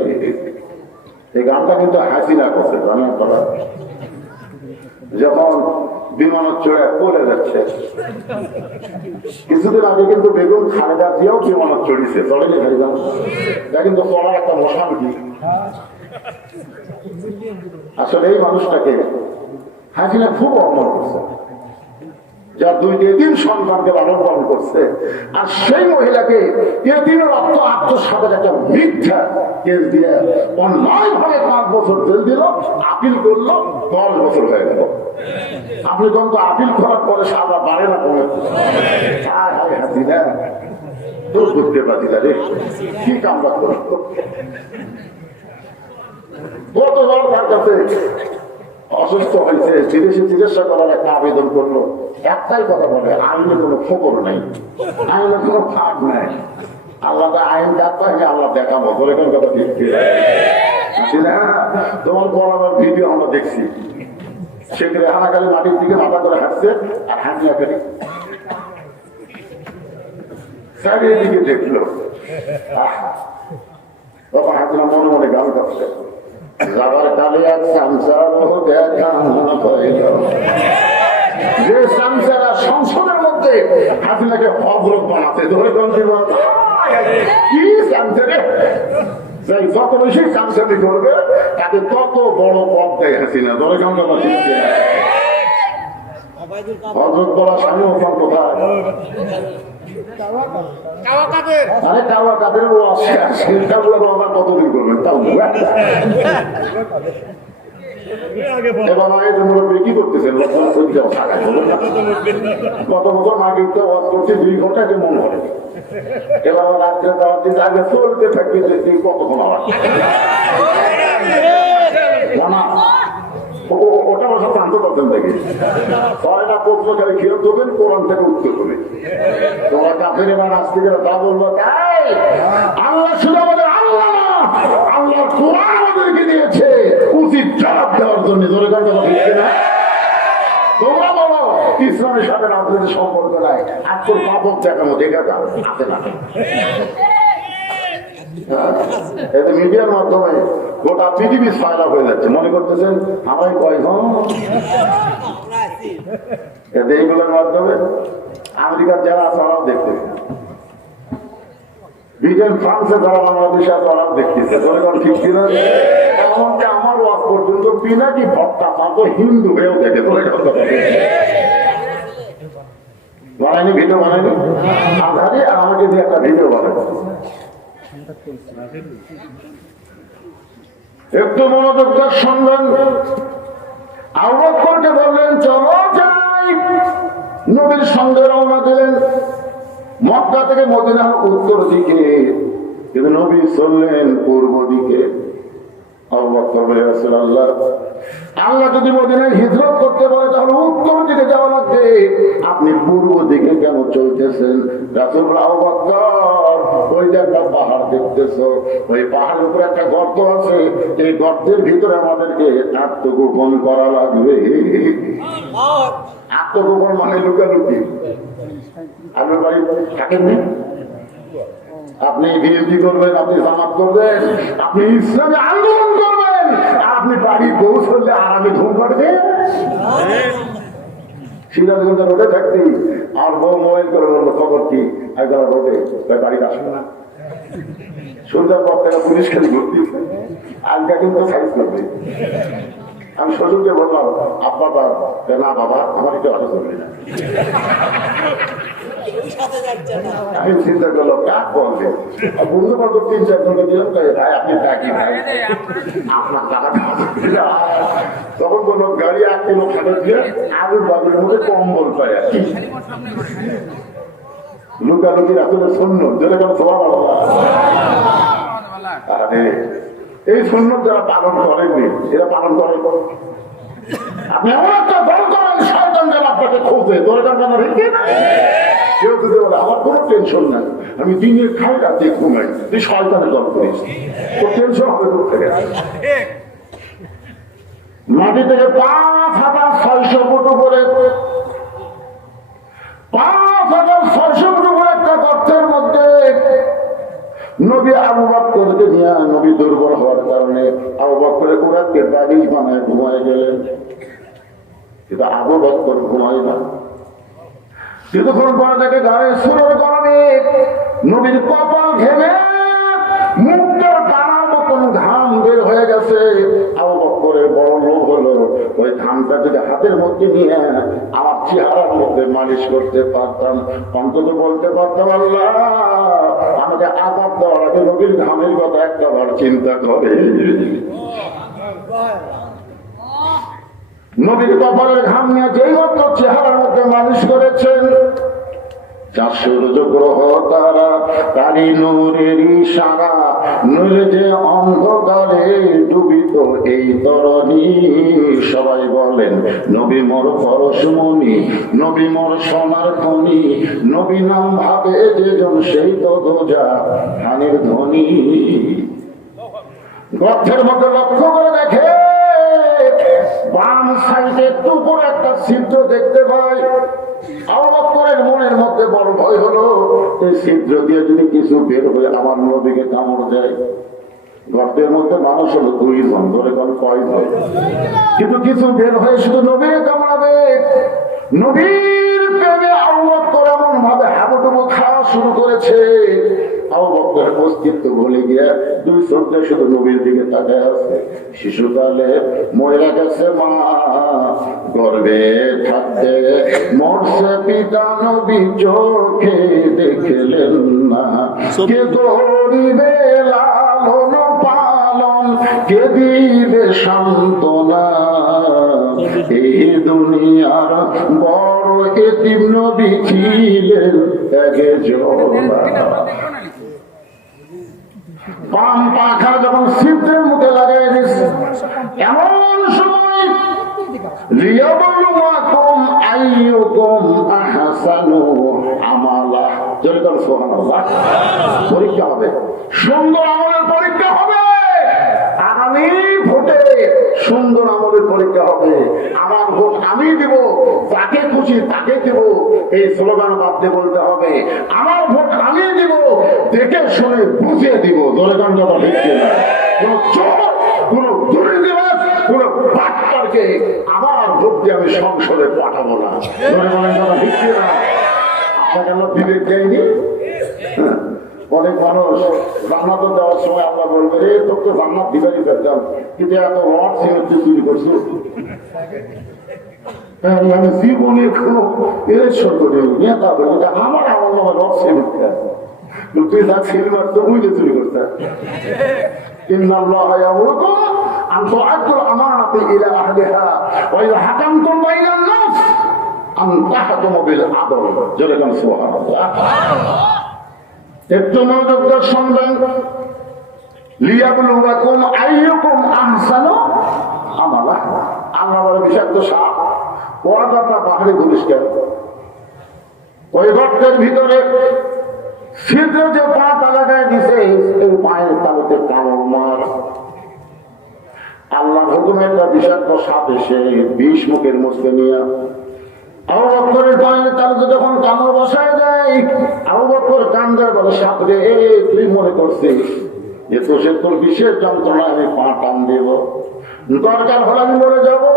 এই গানটা কিন্তু হাসিনা করছে জানার করা, যখন বিমানের চড়ে পড়ে যাচ্ছে। কিছুদিন আগে কিন্তু বেগম খালেদা জিয়াও বিমানের চড়িছে, চড়েনি ভাইজান? এটা কিন্তু চড়ার একটা মশান্তি। আসলে এই মানুষটাকে হাসিনা খুব অমর করছে, যার 2 এতিম সন্তানকে লালন পালন করছে, আর সেই মহিলাকে এতিমের আত্মসাতের একটা মিথ্যা কেস দিয়ে অন্যায় ভাবে 5 বছর জেল দিল, আপিল করলো 10 বছর হয়ে গেল। আপনি যখন আপিল করার পরে সাজা বাড়ে না কমে, হাসিনা দোষ করতে পারি না রে, কি কামরা করো। গতবার তার কাছে অসুস্থ হয়েছে, বিদেশে চিকিৎসা করার একটা আবেদন করলো, একটাই কথা বলে আইনে কোনো খবর নাই, আইনে কোনো ফাঁক নাই। আল্লাহ আইন ডাক্তার আল্লাহ দেখাবো বলে কোন কথা ঠিক তোমার করোনার ভিডিও আমরা দেখছি, সেখানে হানাকালি মাটির দিকে মাথা করে হাঁটছে আর হাঁটিয়া ফেলে সাইডের দিকে দেখলো, তখন হাঁটিনা মনে মনে গান করছে, যাবার কালে এক সামসার দেখা না পাইল। যে সামসারা সংসদের মধ্যে হাসিনাকে হজরত বানাতে ধরে কি সামসারে, যত বেশি সামসারি করবে তাকে তত বড় পদ দেয় হাসিনা, ধরে কেমন কথা শিখছে। হজরত বলা স্বামী ওখান কোথায়? আরে কাওয়া কাদের ও আসে, সেটা বলে আবার কতদিন করবেন তাও। এবার কি করতেছেন? কত বছর মাকে ওয়াজ করছে 2 ঘন্টা যে মন করে, এবার রাত্রে যাওয়ার দিন আগে চলতে থাকবে কতক্ষণ আবার ওটা বসে জানতে পারতেন দেখি না প্রশ্ন খালি খেয়ে দেবেন, কোরআন থেকে উত্তর করে তোমার কাছে এবার নাস্তিকেরা তা বলবো তাই। আল্লাহ শুধু আমাদের আল্লাহ না, আল্লাহর কোরআন আমাদেরকে দিয়েছে উচিত জবাব দেওয়ার জন্য। ধরে কথা বুঝছে না? তোমরা বলো ইসলামের সাথে রাজনীতির সম্পর্ক নাই, আজকের পাপক দেখানো দেখা যাও আছে না। মিডিয়ার মাধ্যমে গোটা পৃথিবী ফায়দা হয়ে যাচ্ছে, মনে করতেছেন আমরাই কয় এইগুলোর মাধ্যমে আমেরিকার যারা আছে তারাও দেখতেছে, ব্রিটেন ফ্রান্সে যারা বাংলাদেশে আছে তারাও দেখতেছে। ঠিক কিনা? এমনকি আমার ওয়াজ পর্যন্ত পিনাকি ভট্টাচার্য হিন্দু হয়েও দেখে। বানায়নি ভিডিও, বানায়নি আধারে, আর আমাকে দিয়ে একটা ভিডিও বানায়। একটু মনোযোগের সঙ্গে আবু বকরকে বললেন চলো যাই। নবীর সঙ্গে রওনা দিলেন। মক্কা থেকে মদিনার উত্তর দিকে, কিন্তু নবী চললেন পূর্ব দিকে। আল্লাহ যদি মদিনায় হিজরত করতে পারে তাহলে উত্তর দিকে যাওয়া লাগবে, আপনি পূর্ব দিকে কেন চলতেছেন? রাসূল আবু বকর, ওই যে একটা পাহাড় দেখতেছো, ওই পাহাড়ের উপরে একটা গর্ত আছে, এই গর্তের ভিতরে আমাদেরকে আত্মগোপন করা লাগবে। আত্মগোপন মানে লুকালুকি। আপনার বাড়ি থাকেননি, আপনি বিএনপি করবেন, আপনি জামাত করবেন, আপনি ইসলামে আন্দোলন করবেন, আর আপনি বাড়ি পৌঁছলে আরামে ঘুম পাড়বেন। সিরাজগঞ্জ রোডে থাকতি আর বউ মোবাইল করে বললো খবর কি, একবার রোডে বাড়িতে আসবে না, সন্ধ্যার পর থেকে পুলিশ খালি ঘুরতে আজকে কিন্তু সাইজ করবে। আমি শ্বশুরকে বললাম আব্বা না বাবা আমার একটু অটো চলবে না। আমি চিন্তা করলাম কাক বলবে, বন্ধু বান্ধব 3-4জনকে দিলাম, ভাই আপনি ডাকি ভাই আপনার টাকা। তখন বললো গাড়ি 8 কিলো খাটা দিয়ে আলুর বাবুর মধ্যে কম্বল পায় আর কি। লুকালুকির আসলে শূন্য যেটা কেন সবাই এই শূন্য যারা পালন করেননি এরা পালন করেন। আপনি এমন একটা দল করেন শয়তান যেন আপনাকে খোঁজে, দরকার কেন রেখে কেউ যদি বলে আমার কোনো টেনশন নাই, আমি দিনে খাই রাতে ঘুমাই, তুই শয়তানের দল করিস, তোর টেনশন হবে দূর থেকে। মাটি থেকে 5,600 ফুট উপরে, 5,600 ফুট উপরে একটা গর্তের মধ্যে নবী আবু বকরকে নিয়ে, নবী দুর্বল হওয়ার কারণে আবু বকরের কুরাতকে বাড়ি বানায় ঘুমায় গেলেন, কিন্তু আবু বকর ঘুমায় না। কিছুক্ষণ পরে দেখে গায়ে সুরের গরমে নবীর কপাল ঘেমে মুখটার টানার মতন ঘাম বের হয়ে গেছে। আবু বকরের বড় লোভ হলো ওই ঘামটা যদি হাতের মধ্যে নিয়ে আমার চেহারার মধ্যে মালিশ করতে পারতাম, অন্তত বলতে পারতাম আল্লাহ আমাকে আঘাত দেওয়ার আগে নবীর ঘামের কথা একটাবার চিন্তা করে। নবীর কপালের ঘাম নিয়ে যেই মাত্র চেহারার মধ্যে মালিশ করেছেন, 4 সূর্য গ্রহ তারা তারি নূরের ইশারা, নইলে যে অন্ধকারে ডুবিত এই তরণী। সবাই বলেন নবী মোর পরশমণি, নবী মোর সোনার খনি, নবী নাম ভাবে যেজন সেই তো দোজা হানির ধ্বনি। গর্তের মধ্যে লক্ষ্য করে দেখে বাম সাইডে একটু উপরে একটা ছিদ্র দেখতে পাই। আবু বকরের মনের মধ্যে বড় ভয় হলো, এই ছিদ্র দিয়ে যদি কিছু বের হয়ে আমার নবীকে কামড় দেয়। গর্তের মধ্যে মানুষ হলো 2 জন, ধরে কোন কয়জন, কিন্তু কিছু বের হয়ে শুধু নবীকে কামড়াবে। নবীর প্রেমে আবু বকর এমন ভাবে হাবুডুবু খাওয়া শুরু করেছে, আবু বকরের অস্তিত্ব ভুলে গিয়ে 2 চোখ শুধু নবীর দিকে তাকায় আছে। শিশুকালে মহিলা গেছে মা, গর্বে থাকতে মরছে পিতা, নবী চোখে দেখলেন না। কে গরিবে লালন পালন, কে দিবে সান্ত্বনা, এই দুনিয়ার বড় এতিম নবী ছিলেন একজনা। বাম পাখা যখন ছিদ্রের মুখে লাগাই দিচ্ছে, এমন সময় লিয়াবলুয়াকুম আইয়ুকুম আহসানু আমালা, যেরকম সুবহানাল্লাহ, পরীক্ষা হবে, সুন্দর আমলের পরীক্ষা হবে। আগামী ভোটে সুন্দর আমলের পরীক্ষা হবে। আমার ভোট আমি দিব, যাকে খুশি তাকে দিব, এই স্লোগান বাদে বলতে হবে আমার ভোট আমি দিব, দেখে শুনে বুঝিয়ে দিব। দলে গান কথা লিখতে না, কোন চোর, কোন দুর্নীতিবাজ, কোন বাটপারকে আমার ভোট দিয়ে আমি সংসদে পাঠাবো না। দলে গান কথা লিখতে না, আপনাকে আমরা বিবেক দেয়নি। অনেক মানুষ জান্নাত দেওয়ার সময় আমরা বলবো রে তোর তো জান্নাত দিবারই পেতাম, কিন্তু এত রড সিমেন্ট চুরি করছো। মানে জীবনে কোনো ইলেকশন করে নেতা বলে আমার আমার নামে রড সিমেন্ট, তুই যা সিলভার তো বুঝে চুরি করতে। ইন্নাল্লাহা ইয়ামুরুকুম আন তুআদ্দুল আমানাতি ইলা আহলিহা ওয়া ইযা হাকামতুম বাইনান নাস আন তাহকুমু বিল আদল। যেরকম সুবহানাল্লাহ। একটু মনোযোগ দিয়ে শুনবেন, লিয়াবলুয়াকুম আইয়ুকুম আহসানু আমালা। আল্লাহ বলে বিষাক্ত সাপ ওয়াদাতা পাহাড়ে ঘুরিস কেন? ওই গর্তের ভিতরে ছিদ্র যে পাটা লাগায় দিছে এই পায়ের তালুতে কামড় মার। আল্লাহ হুকুমে একটা বিষাক্ত সাপ এসে বিষ মুখের মুখে নিয়ে আবু বকরের পায়ের তালুতে যখন কামড় বসায় যায়, আবু বকর কান্দে বলে, সাপ রে তুই মনে করছিস যে তোর বিশেষ যন্ত্রণা আমি পা টান দেব, দরকার হলে আমি মরে যাবো,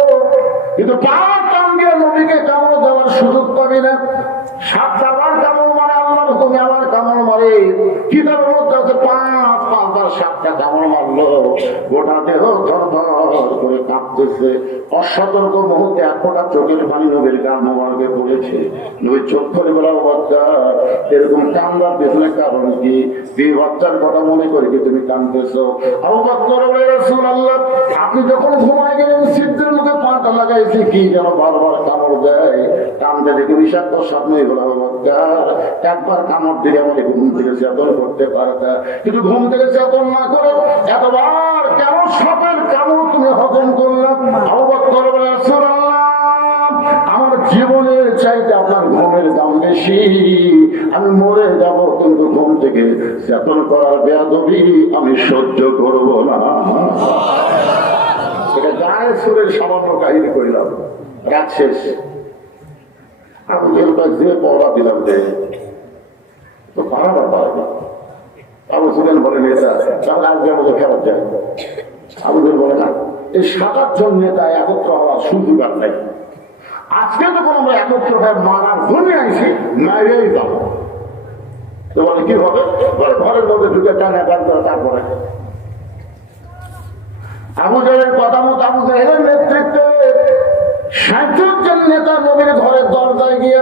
কিন্তু পা টান দিয়ে নবীকে কামড় দেওয়ার সুযোগ পাবি না। সাপ আবার কামড় মারে, আল্লাহর হুকুমে আবার কামড় মারে। কিতাবের মধ্যে আছে 5-5বার সাপটা কামড় মারলো, গোটা দেহ ধর করে কাঁপতেছে। অসতর্ক মুহূর্তে এক ফোঁটা চোখের পানি নবীর গান মোবারকে পড়েছে। নবীর চোখ ধরে বলা, বাচ্চা এরকম কান্দার পেছনে কারণ কি? তুই বাচ্চার কথা মনে করে কি তুমি কাঁদতেছো? আবু বকর বলে, রাসূলুল্লাহ আপনি যখন ঘুমায় গেলেন ছিদ্রের মুখে পাটা লাগাইছি, কি যেন বারবার কামড় দেয়, কান্দে দেখে বিষাক্ত স্বপ্ন। এগুলো একবার কামড় দিলে আমাকে ঘুম থেকে চেতন করতে পারতা, কিন্তু ঘুম থেকে চেতন না করে এতবার কেন সাপের কামড় তুমি হজম করলাম? আবু বকর বলে, রাসূলুল্লাহ আমার জীবনের চাইতে আপনার ঘুমের দাম বেশি, আমি মরে যাব কিন্তু ঘুম থেকে চেতন করার বেয়াদবি আমি সহ্য করব না। এটা গায়ে সুরের সামান্য কাহিনী করিলাম, রাত শেষ। আবু জেহেল যে পড়া দিলাম যে তো বাড়াবার পারবে। আবু সুফিয়ান বলে, নেতা তাহলে আজকে আমাদের ফেরত যায়। আবু জেহেল বলে, না এই 7-8 জন নেতা একত্র হওয়ার সুযোগ আর নেই। আজকে যখন আমরা একত্র হয়ে মারার জন্য আইছি, মাইরেই যাবো। তো বলে কি হবে? ঘরের মধ্যে ঢুকে টানা কাটতে, তারপরে আবু জেহেলের কথা মতো আবু জেহেলের নেতৃত্বে 60 জন নেতা নবীর ঘরের দরজায় গিয়ে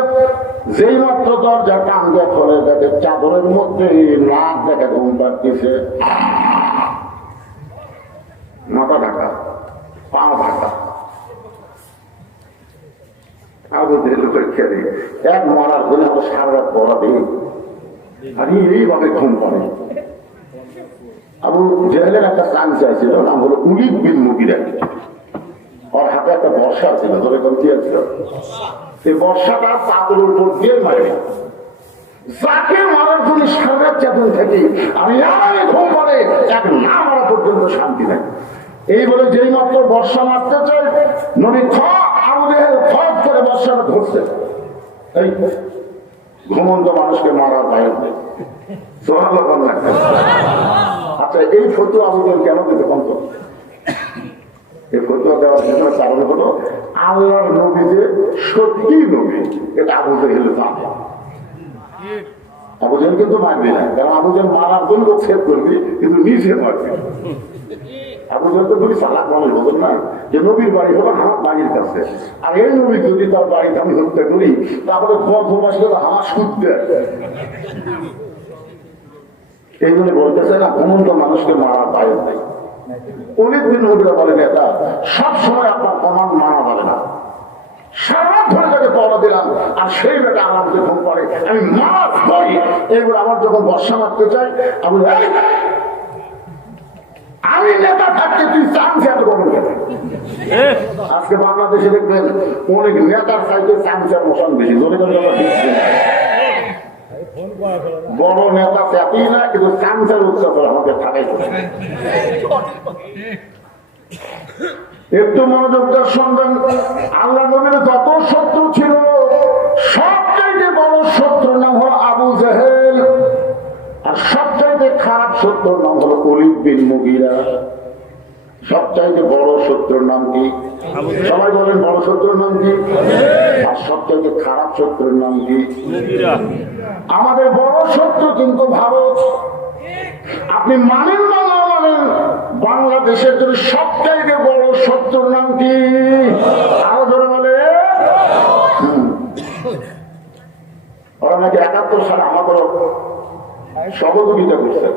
যেই মাত্র দরজা টান দিয়ে খোলে, দেখে চাদরের মধ্যে নাক দেখে ঘুম পাচ্ছে, মাথা ঢাকা, পা ঢাকা। আবু জেহেল খেলে এক মরার জন্য আমরা সারা রাত পড়া দিই, আর এইভাবে ঘুম পড়ে। আবু জেহেলের একটা কান চাইছিল, নাম হলো উলিদ বিন মুগিরা। ওর হাতে একটা বর্ষা ছিল, ধরে কমতি ছিল, এই বর্ষাটা চাদরের উপর দিয়ে মারে। যাকে মারার জন্য সারা রাত চেতন থাকি, আমি ঘুম পড়ে, এক না মারা পর্যন্ত শান্তি নাই। এই বলে যেই মাত্র বর্ষা মারতে চাই, নবী আবু জেহেল খপ করে বর্ষাটা ধরছে। এই ঘুমন্ত মানুষকে মারার বাইরে নেই। আচ্ছা, এই ফতুয়া আবু জেহেল কেন দিতে কম? এই ফতুয়া দেওয়ার পিছনে কারণ হলো আল্লাহর নবী যে সত্যি নবী, এটা আবু জেহেল জানে। আবু জেহেল কিন্তু মারবি না, কারণ আবু জেহেল মারার জন্য লোক সেভ করবি, কিন্তু নিজে মারবি। আবু জেহেল তো খুবই চালাক মানুষ, বলুন না যে নবীর বাড়ি হলো আমার বাড়ির কাছে, আর এই নবী যদি তার বাড়িতে আমি হত্যা করি, তাহলে আমার শুনতে। এই জন্য বলতেছে না, ঘুমন্ত মানুষকে মারা বাইরে নেই। অনেকদিন নবীরা বলে, নেতা সব সময় আপনার কমান্ড মানা যাবে না। সারা ধরে তাকে পড়া দিলাম, আর সেই বেটা আমার যে ঘুম পড়ে, আমি মাছ ধরি। এগুলো আমার যখন বর্ষা মারতে চাই, আমি নেতা থাকতে তুই চান্স এত করবো। আজকে বাংলাদেশে দেখবেন অনেক নেতার চাইতে চান্সের মোশন বেশি। ধরে ধরে বড় নেতা চাপি না, কিন্তু চান্সের উৎসব আমাদের থাকাই। একটু মনোযোগ দেওয়ার সঙ্গে আল্লাহ নবীর যত শত্রু ছিল, সবচাইতে বড় শত্রুর নাম হলো আবু জেহেল, আর সবচাইতে খারাপ শত্রুর নাম হলো উলিদ বিন মুগিরা। সবচাইতে বড় শত্রুর নাম কি? সবাই বলেন, বড় শত্রুর নাম কি? আর সবচাইতে খারাপ শত্রুর নাম কি? আমাদের বড় শত্রু কিন্তু ভারত। আপনি মানেন না না মানেন, বাংলাদেশের জন্য সবচাইতে বড় শত্রুর নাম কি? আরো ধরে বলে, ওরা নাকি 71 সালে আমাদের সহযোগিতা করছে।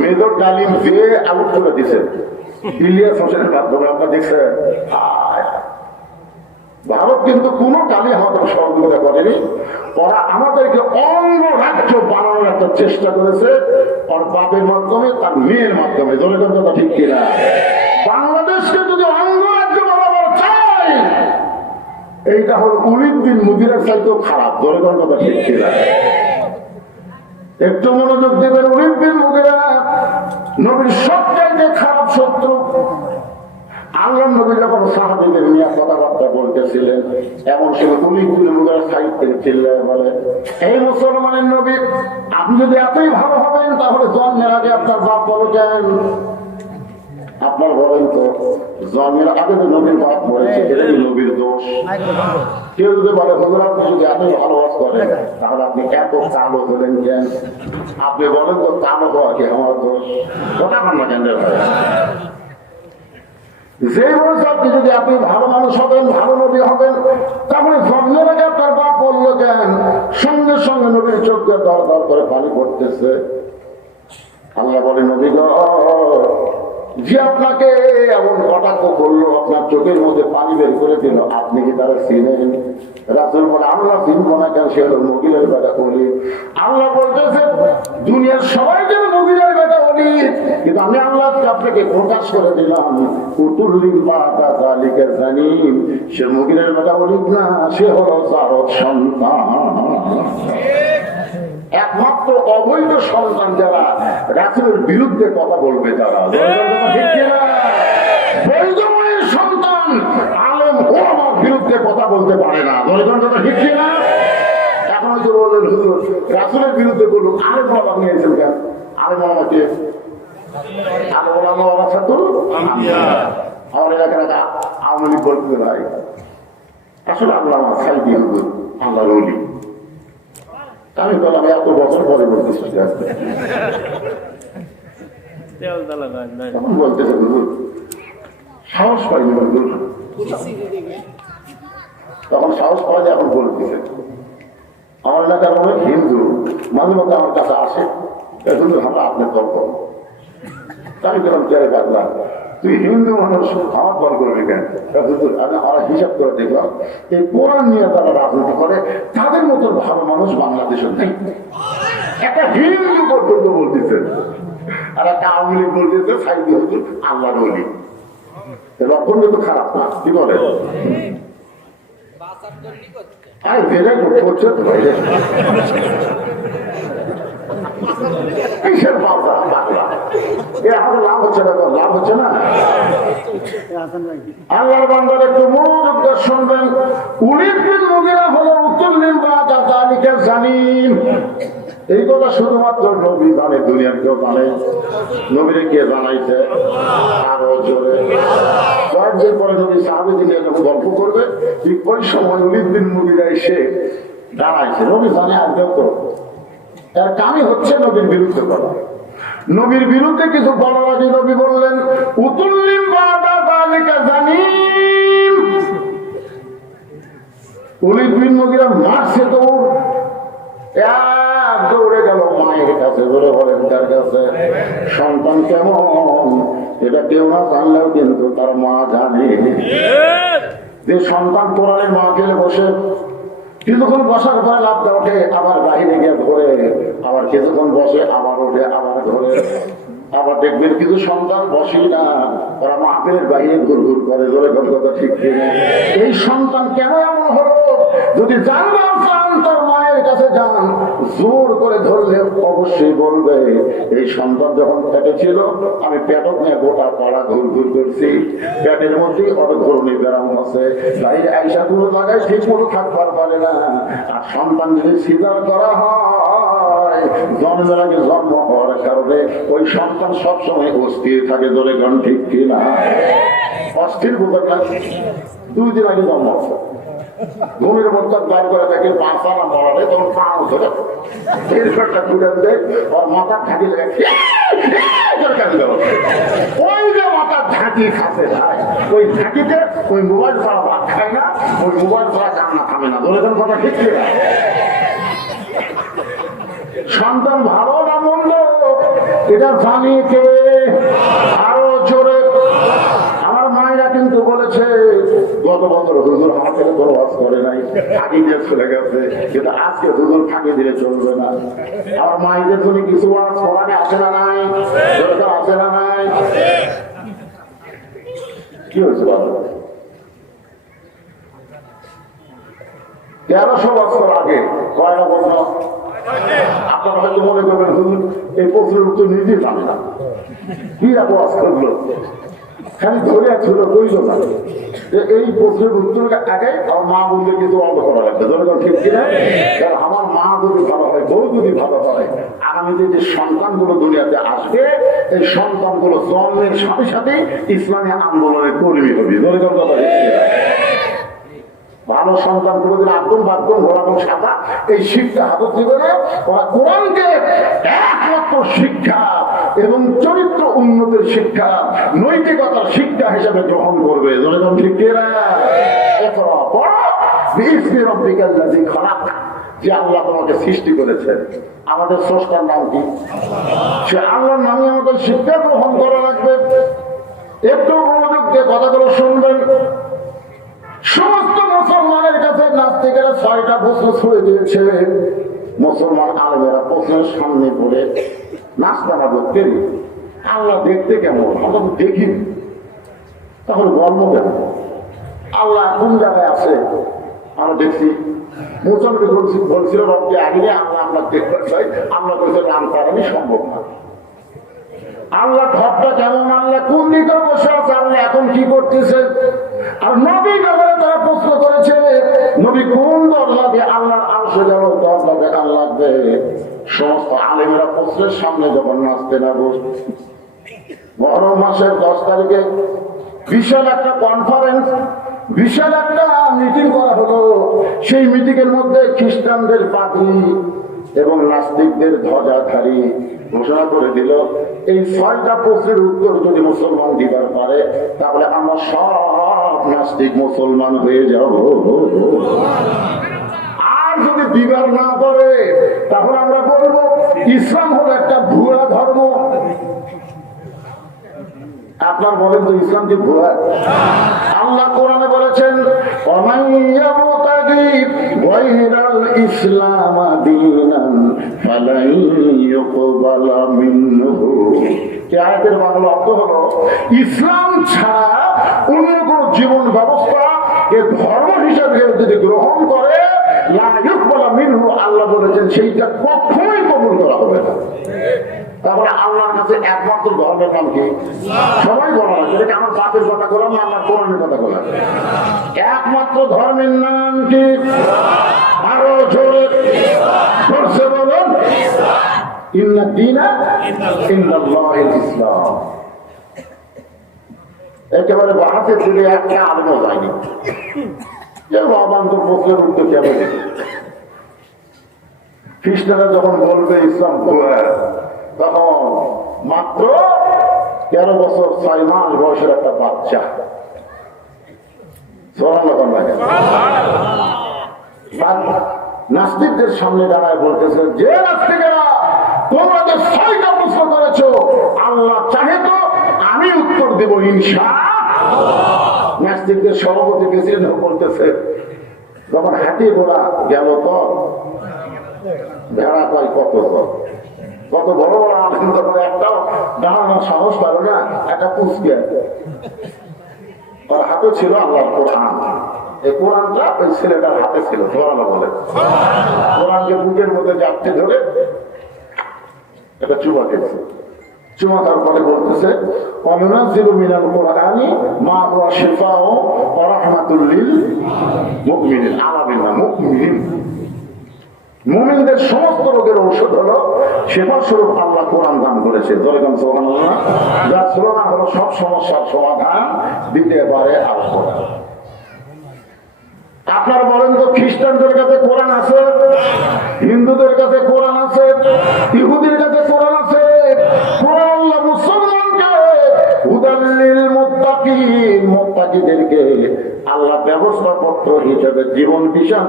মেজর ডালিম দিয়ে আউট করে দিচ্ছেন ইলিয়াস হোসেনের মাধ্যমে। আপনারা দেখছেন ভারত কিন্তু কোনো কালে আমাদের সহযোগিতা করেনি। ওরা আমাদেরকে অঙ্গ রাজ্য বানানোর একটা চেষ্টা করেছে, ওর বাপের মাধ্যমে, তার মেয়ের মাধ্যমে। জনগণ কথা ঠিক কিনা? বাংলাদেশকে যদি অঙ্গ রাজ্য বানানো চাই, এইটা হল উলিদ বিন মুগিরার চাইতেও খারাপ। জনগণ কথা ঠিক কিনা? একটু মনোযোগ দেবেন। উলিদ বিন মুগিরা নবীর সবচাইতে খারাপ শত্রু। আল্লাহ নবী যখন সাহাবীদের নিয়ে কথাবার্তা বলতেছিলেন, এমন সময় উলিদ বিন মুগিরা সাইড থেকে চিল্লায় বলে, এই মুসলমানের নবী, আপনি যদি এতই ভালো হবেন তাহলে জন্মের আগে আপনার বাপ বলো কেন? আপনার বলেন তো, জন্মের আগে তো নবীর বাপ বলেছে, এটা কি নবীর দোষ? কেউ যদি বলে হুজুর আপনি যদি এতই ভালোবাস করেন তাহলে আপনি এত কালো হলেন কেন? আপনি বলেন তো কালো হওয়া কি আমার দোষ? কথা বল না কেন ভাই? যে বলছে আপনি যদি আপনি ভালো মানুষ হবেন, ভালো নবী হবেন, তাহলে জন্মের আগে আপনার বাপ বললো কেন? সঙ্গে সঙ্গে নবীর চোখ দিয়ে দর দর করে পানি পড়তেছে। আল্লাহ বলে, নবী গো, যে আপনাকে এমন কটাক্ষ করলো, আপনার চোখের মধ্যে পানি বের করে দিল, আপনি কি তারা চিনেন? রাসূল বলে, আল্লাহ চিনবো না কেন? সে হলো মুগিরের বেটা ওলীদ। আল্লাহ বলতেছে, দুনিয়ার সবাই যেন মুগিরের বেটা ওলীদ, কিন্তু আমি আল্লাহ আপনাকে প্রকাশ করে দিলাম, উতুল্লিম বাকা যালিকা জানিম, সে মুগিরের বেটা ওলীদ না, সে হলো জারদ সন্তান। একমাত্র অবৈধ সন্তান যারা রাসূলের বিরুদ্ধে কথা বলবে, যারা বৈধ মায়ের সন্তান আলেম ওলামার বিরুদ্ধে কথা বলতে পারে না। ঠিক না? এখন হয়তো বললেন হুজুর রাসূলের বিরুদ্ধে বলুন, আলেম ওলামা নিয়েছেন কেন? আলেম ওলামাকে আলেম ওলামা ওরা ছাত্র আমার এলাকার আওয়ামী লীগ বলতে ভাই, আসলে আল্লাহ খাই দিয়ে হুজুর আল্লাহর ওলি। আমি বললাম এত বছর পরে বলতেছি, বলতেছে সাহস পাইনি, তখন সাহস পাওয়া যায়, এখন বলতেছে। আমার এলাকার অনেক হিন্দু মাঝে মধ্যে আমার কাছে আসে, কিন্তু আমরা আপনার দল করবো। আমি বললাম চেয়ে কাটলাম, তুই হিন্দু মানুষ আমার দল করবি কেন? আমরা হিসাব করে দেখলাম, এই কোরআন নিয়ে তারা রাজনীতি করে, তাদের মতো ভালো মানুষ বাংলাদেশের নেই। একটা হিন্দু পর্যন্ত বলতেছে, আর একটা আওয়ামী লীগ বলতেছে সাইদি হুজুর আল্লাহর ওলি। লক্ষণ কিন্তু খারাপ না, কি বলে? আর বেড়াই করছে তো ভাই, কিসের বাবা বাংলা? এ আমাদের লাভ হচ্ছে না, লাভ হচ্ছে না। আল্লাহর বান্দার একটু মনোযোগ দিয়ে শুনবেন। উলিদ বিন মুগিরা হলো উতুল্লিম বাকা যালিকা জানিম। এই কথা শুধুমাত্র নবী জানে, দুনিয়ার কেউ জানে? নবীরে কে জানাইছে? আরো জোরে কয়েকদিন পরে নবী সাহাবীদের নিয়ে যখন গল্প করবে, ঠিক ওই সময় উলিদ বিন মুগিরা এসে দাঁড়াইছে। নবী জানে আজকেও তো তার কামই হচ্ছে নবীর বিরুদ্ধে করা। নবীর বিরুদ্ধে কিছু বলার আগে নবী বললেন, উতুল্লিম বাকা যালিকা জানিম। উলিদ বিন মুগিরা মারছে তো, দৌড়ে গেল মায়ের কাছে, ধরে বলেন তার কাছে। সন্তান কেমন এটা কেউ না জানলেও কিন্তু তার মা জানে। যে সন্তান কোরআনের মা গেলে বসে, কিছুক্ষণ বসার পরে লাভ ওঠে, আবার বাহিরে গিয়ে ধরে, আবার কিছুক্ষণ বসে, আবার ওঠে, আবার ধরে। আবার দেখবেন কিছু সন্তান বসি না, ওরা মাপের বাইরে ঘুর ঘুর করে, ধরে কথা ঠিক কিনে। এই সন্তান কেন এমন হলো? যদি জানবার চান তার মায়ের কাছে যান, জোর করে ধরলে অবশ্যই বলবে, এই সন্তান যখন পেটে ছিল আমি পেটক নিয়ে গোটা পাড়া ঘুর ঘুর করছি, পেটের মধ্যেই অনেক ধরনের ব্যায়াম আছে, বাইরে আইসা কোনো জায়গায় ঠিক মতো থাকবার পারে না। আর সন্তান যদি সিজার করা হয়, জন্মের আগে জন্ম হওয়ার কারণে ওই সন্তান সবসময় অস্থির থাকে। ধরে গান ঠিক কিনা? অস্থির বোঝার না, 2 দিন আগে জন্ম হচ্ছে, ঘুমের মধ্যে বার করে দেখে বাঁচা না মরালে, তখন পা ধরে এরপরটা ঘুরে দেয়, ওর মাথা ঝাঁকি লাগে, ওই যে মাথার ঝাঁকি খাচ্ছে ভাই, ওই ঝাঁকিতে ওই মোবাইল ছাড়া ভাত খায় না, ওই মোবাইল ছাড়া কান্না থামে না। ধরে কথা ঠিক কিনা? সন্তান ভালো না মন্দ এটা জানি কে? আরো জোরে। আমার মায়েরা কিন্তু বলেছে, গত বছর হুজুর আমার থেকে কোনো ওয়াজ করে নাই, ফাঁকি দিয়ে চলে গেছে, কিন্তু আজকে হুজুর ফাঁকি দিলে চলবে না। আমার মায়েদের শুনে কিছু ওয়াজ কোরআনে আসে না নাই, আসে না নাই, কি হয়েছে বাবা? 1300 বছর আগে, কয়টা বছর? আপনারা হয়তো মনে করবেন হুজুর এই প্রশ্নের উত্তর নিজেই জানে না, কি ওয়াজ করলো, খালি ধরে ছিল কইল না। এই প্রশ্নের উত্তর আগে আমার মা বোনদের কিছু অল্প করা লাগবে, জনগণ ঠিক কিনা? কারণ আমার মা যদি ভালো হয়, বউ যদি ভালো হয়, আগামীতে যে সন্তানগুলো দুনিয়াতে আসবে, এই সন্তানগুলো জন্মের সাথে সাথে ইসলামী আন্দোলনের কর্মী হবে, জনগণ কথা ঠিক কিনা? ভালো সন্তান কোনোদিন আক্রম বাক্রম ঘোরানো সাদা এই শিক্ষা হাতে দিবে না, ওরা কোরআনকে একমাত্র শিক্ষা এবং চরিত্র উন্নতির শিক্ষা, নৈতিকতার শিক্ষা হিসেবে গ্রহণ করবে, যখন শিক্ষিরা যে আল্লাহ তোমাকে সৃষ্টি করেছেন, আমাদের স্রষ্টার নাম কি? সে আল্লাহর নামে আমাদের শিক্ষা গ্রহণ করা লাগবে। একটু মনোযোগ দিয়ে কথাগুলো শুনবেন। সমস্ত মুসলমানের কাছে নাস্তিকেরা 6টা প্রশ্ন ছুড়ে দিয়েছে। মুসলমান আলেমেরা প্রশ্নের সামনে পড়ে নাস্তানা করতে, আল্লাহ দেখতে কেমন, আমরা তো দেখিনি, তখন গর্ব কেন? আল্লাহ কোন জায়গায় আছে আমরা দেখছি। মুসলমান বলছিল রবকে আগে আল্লাহ আমরা দেখতে চাই, আমরা বলছি নাম তারানি সম্ভব না। আল্লাহ ঘরটা কেমন, আল্লাহ কোন দিকে বসে আছে, আল্লাহ এখন কি করতেছে? আর নবী ব্যাপারে তারা প্রশ্ন করেছে, নবী কোন দর লাগে, আল্লাহর আরশে গেল দর লাগে, আল্লাহ লাগবে। সমস্ত আলেমেরা প্রশ্নের সামনে যখন নাচতে না বসবে, মহরম মাসের 10 তারিখে বিশাল একটা কনফারেন্স, বিশাল একটা মিটিং করা হলো। সেই মিটিং এর মধ্যে খ্রিস্টানদের পাদ্রী এবং নাস্তিকদের ধ্বজাধারী ঘোষণা করে দিল, এই 6টা প্রশ্নের উত্তর যদি মুসলমান দিবার পারে, তাহলে আমরা সব নাস্তিক মুসলমান হয়ে যাব। আর যদি দিবার না পারে, তাহলে আমরা বলবো ইসলাম হলো একটা ভুয়া ধর্ম। আপনার বলেন তো ইসলাম কি ভুয়া? আল্লাহ কোরআনে বলেছেন, ইসলাম দীনান ফালাই ইউকবালা মিনহু। আয়াতের বাংলা অর্থ হলো, ইসলাম ছাড়া অন্য কোন জীবন ব্যবস্থা এ ধর্ম হিসাবে যদি গ্রহণ করে, লা ইউকবালা মিনহু, আল্লাহ বলেছেন সেইটা কখনোই কবুল করা হবে না। তারপরে আল্লাহর কাছে একমাত্র ধর্মের নাম কি? সবাই বলা হয়, যেটা আমার বাপের কথা বললাম না, আমার কোরআনের কথা বললাম। একমাত্র ধর্মের নাম কি? আরো জোরে ধরছে বলুন, ইন্না দীনা ইনদাল্লাহিল ইসলাম। একেবারে বাহাতে ছেলে একটা আলেমও যায়নি যে অবান্তর প্রশ্নের উত্তর কেন দেবে। খ্রিস্টানরা যখন বলবে ইসলাম তখন মাত্র 13 বছর 6 মাস বয়সের একটা বাচ্চা নাস্তিকদের সামনে দাঁড়ায় বলতেছে, যে নাস্তিকেরা তোমরা যে 6টা প্রশ্ন করেছ, আল্লাহ চাহে তো আমি উত্তর দেব ইনশাআল্লাহ। নাস্তিকদের সভাপতি প্রেসিডেন্ট বলতেছে, যখন হাতি ঘোড়া গেল তো ভেড়া কয় কত কত বড় বড় আলেম, তখন একটাও দাঁড়ানোর সাহস পারো না, একটা পুষকে তার হাতে ছিল আল্লাহর কোরআন। এই কোরআনটা ওই ছেলেটার হাতে ছিল, ধরালো বলে কোরআনকে বুকের মধ্যে যাচ্ছে ধরে একটা চুমা খেয়েছে। চুমা তারপরে বলতেছে, ওয়ানুনাজ্জিলু মিনাল কোরআনি মা হুয়া শিফাউ ওয়া রাহমাতুল লিল মুমিনিন। আলামিন মুমিনিন, মুমিনদের সমস্ত রোগের ঔষধ হলো সেবা স্বরূপ আল্লাহ কোরআন দান করেছে। সুবহানাল্লাহ। যার স্লোগান হলো সব সমস্যার সমাধান দিতে পারে আল্লাহ। আপনারা বলেন তো, খ্রিস্টানদের কাছে কোরআন আছে, হিন্দুদের কাছে কোরআন আছে, ইহুদির কাছে কোরআন আছে। কোরআন আল্লাহ মুসলমানকে হুদাল্লিল মুত্তাকিন, মুত্তাকিদেরকে আল্লাহ ব্যবস্থাপত্র হিসেবে, জীবন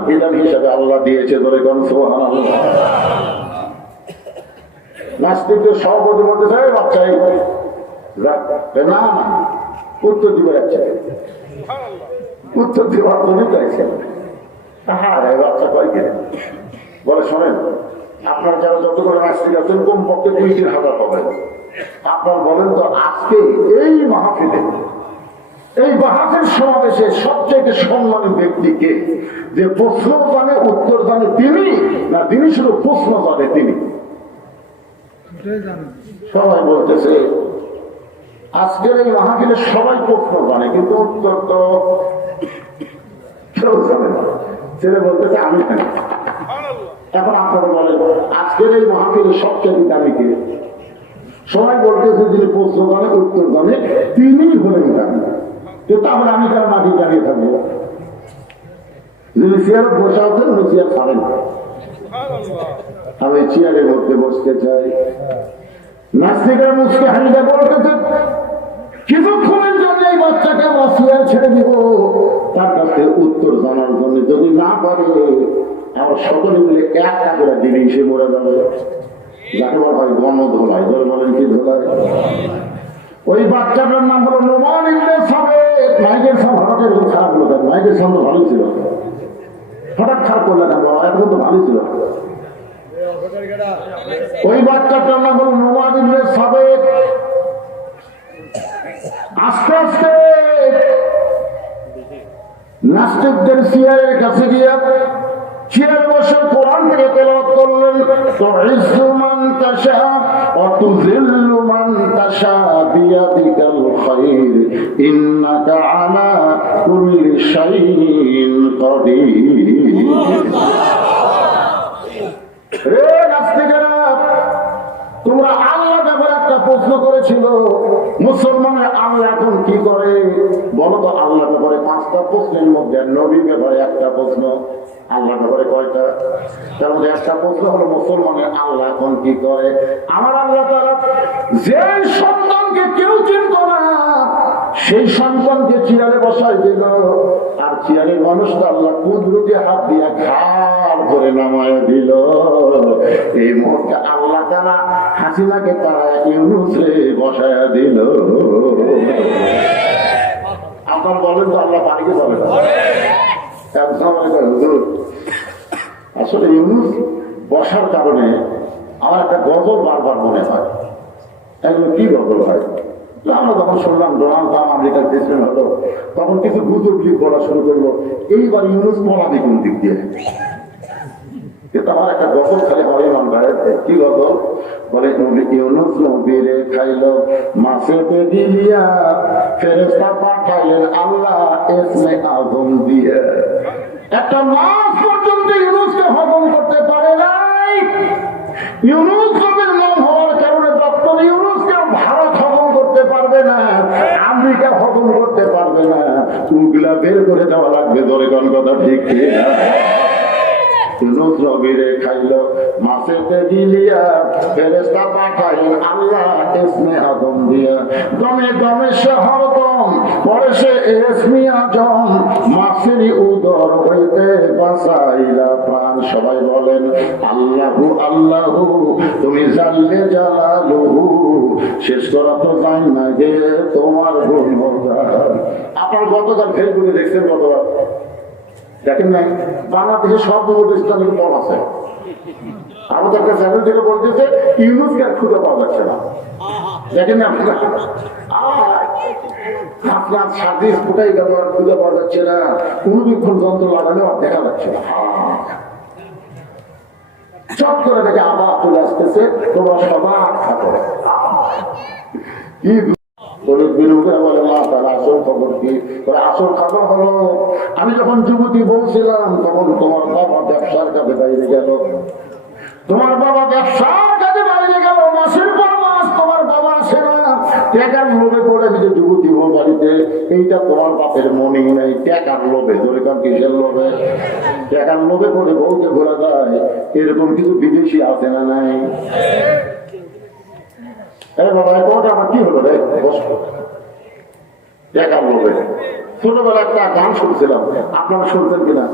বিধান হিসেবে আল্লাহ দিয়েছে। ধরে কোন সুবহানাল্লাহ। নাস্তিকদের সভাপতি বলতে চাই বাচ্চাই না উত্তর দিবে যাচ্ছে, উত্তর দেওয়ার জন্যই চাইছেন। হ্যাঁ বাচ্চা কয় কিনে বলে শোনেন, আপনার যারা যত করে নাস্তিক আছেন কমপক্ষে ২-৩ হাজার পাবেন। আপনার বলেন তো আজকে এই মাহফিলে, এই মাহফিল সমাবেশে সবচেয়ে সম্মানী ব্যক্তিকে, যে প্রশ্ন জানে উত্তর জানে তিনি, না তিনি শুধু প্রশ্ন জানে তিনি? সবাই বলতেছে আজকের এই মাহফিলে সবাই প্রশ্ন জানে কিন্তু উত্তর তো কেউ জানে না। ছেলে বলতেছে আমি জানি। এখন আপনারা বলেন আজকের এই মাহফিলে সবচেয়ে দামি কে? সবাই বলতেছে যিনি প্রশ্ন জানে উত্তর জানে তিনি হলেন দামি। তাহলে আমি কেন মাটি দাঁড়িয়ে থাকবো? যিনি চেয়ারে বসে আছেন উনি চেয়ার ছাড়েন। আমি চেয়ারের মধ্যে বসতে চাই। নাস্তিকের মুখকে হারিয়ে বলতেছে কিছুক্ষণের জন্য এই বাচ্চাকে চেয়ার ছেড়ে দিব তার কাছে উত্তর জানার জন্য। যদি না পারে আমার সকলে মিলে একটা করে দিলেই সে মরে যাবে। যাকে বলা হয় গণধোলাই। ধরে বলেন কি ধোলাই? ওই বাচ্চাটার নাম হলো নোমান ইবনে সাবেত। মাইকের সাউন্ড হঠাৎ এরকম খারাপ হলো কেন? মাইকের সাউন্ড তো ভালোই ছিল, হঠাৎ খারাপ করলে কেন? এখন তো ভালোই ছিল। ওই বাচ্চাটার নাম হলো নোমান ইবনে সাবেত। আস্তে আস্তে নাস্তিকদের চেয়ারের কাছে গিয়ে চেয়ারে বসে কোরআন থেকে তেলাওয়াত করলেন, তুইজ্জু মান তাশা ওয়া তুযিল্লু মান তাশা বিয়াদিকাল খায়র ইন্নাকা আলা কুল্লি শাইইন কাদির। রে নাস্তিকেরা, তোমরা আল্লাহ ব্যাপারে একটা প্রশ্ন করেছিল, মুসলমানের আল্লাহ এখন কি করে বলো তো? আল্লাহ ব্যাপারে 5টা প্রশ্নের মধ্যে নবী ব্যাপারে একটা প্রশ্ন। আল্লাহ ব্যাপারে কয়টা? তার মধ্যে একটা প্রশ্ন হলো মুসলমানের আল্লাহ এখন কি করে। আমার আল্লাহ তাআলা যে সন্তানকে কেউ চিনত না সেই সন্তানকে চেয়ারে বসাই দিল, আর চেয়ারের মানুষটা আল্লাহ কুদরতি হাত দিয়া ঘাড় ধরে নামায় দিল। এই মুহূর্তে আল্লাহ তাআলা হাসিনাকে তারা ইউনূসে বসায়া দিল। আপনার বলেন তো আল্লাহ পানিকে বলে না? আসলে ইউনূস বসার কারণে আমার একটা গজল বারবার মনে হয়। এগুলো কি গজল হয়? আমরা যখন শুনলাম ডোনাল্ড ট্রাম্প আমেরিকার প্রেসিডেন্ট হলো, তখন কিছু গুজব বলা শুরু করলো, এইবার ইউনূস পলাবে কোন দিক দিয়ে। কিন্তু আমার একটা গজল খালি হয় মন গায়ে। কি গজল? বলে ইউনূস নবীরে খাইল মাছেতে গিলিয়া, ফেরেশতা পাঠাইলেন আল্লাহ ইসমে আযম দিয়ে। একটা মাছ পর্যন্ত ইউনূসকে হজম করতে পারে নাই। ইউনূস নবীর নাম হওয়ার কারণে ডক্টর ইউনূসকে ভারত হজম করতে পারবে না, আমেরিকা হজম করতে পারবে না। উগলা বের করে দেওয়া লাগবে। ধরে কোন কথা ঠিক কিনা? ইউনূস নবীরে খাইল মাছেতে গিলিয়া, ফেরেশতা পাঠাইলেন আল্লাহ ইসমে আযম দিয়া। দমে দমে সে হরদম পরে সে ইসমে আযম, মাছেরই উদর হইতে বাঁচাইলা প্রাণ। সবাই বলেন আল্লাহু আল্লাহু তুমি জানলে জালালুহু। শেষ করা তো যাই না গে তোমার গুণগান। আপনার গতকাল ফেসবুকে দেখছেন, গতকাল দেখেন নাই? বাংলাদেশের সব ইসলামিক দল আছে। আমাদের একটা চ্যানেল থেকে বলতেছে ইউনূসকে আর খুঁজে পাওয়া যাচ্ছে না। দেখেন আপনারা আপনার সার্ভিস কোথায় গেল আর খুঁজে পাওয়া যাচ্ছে না। অনুবীক্ষণ যন্ত্র লাগানো আর দেখা যাচ্ছে না। চট করে দেখে আবার চলে আসতেছে, তোমরা সবাই থাকো। কি আসল খবর কি? আসল খবর হলো আমি যখন যুবতী বলছিলাম তখন তোমার বাবা ব্যবসার কাজে বাইরে গেল। তোমার বাবা ব্যবসার কাজে বাইরে গেল, মাসের পর মাস তোমার বাবা আসে না। টাকার লোভে পড়ে যে যুবতী বউ বাড়িতে, এইটা তোমার বাপের মনে নেই। টাকার লোভে, ধরে কার কিসের লোভে? টাকার লোভে পড়ে বউকে ঘোরা যায়। এরকম কিছু বিদেশি আছে না নাই? বাবা কোনটা আমার কি হলো রে? টাকার লোভে। ছোটবেলা একটা গান শুনছিলাম, আপনারা শুনছেন কিনা?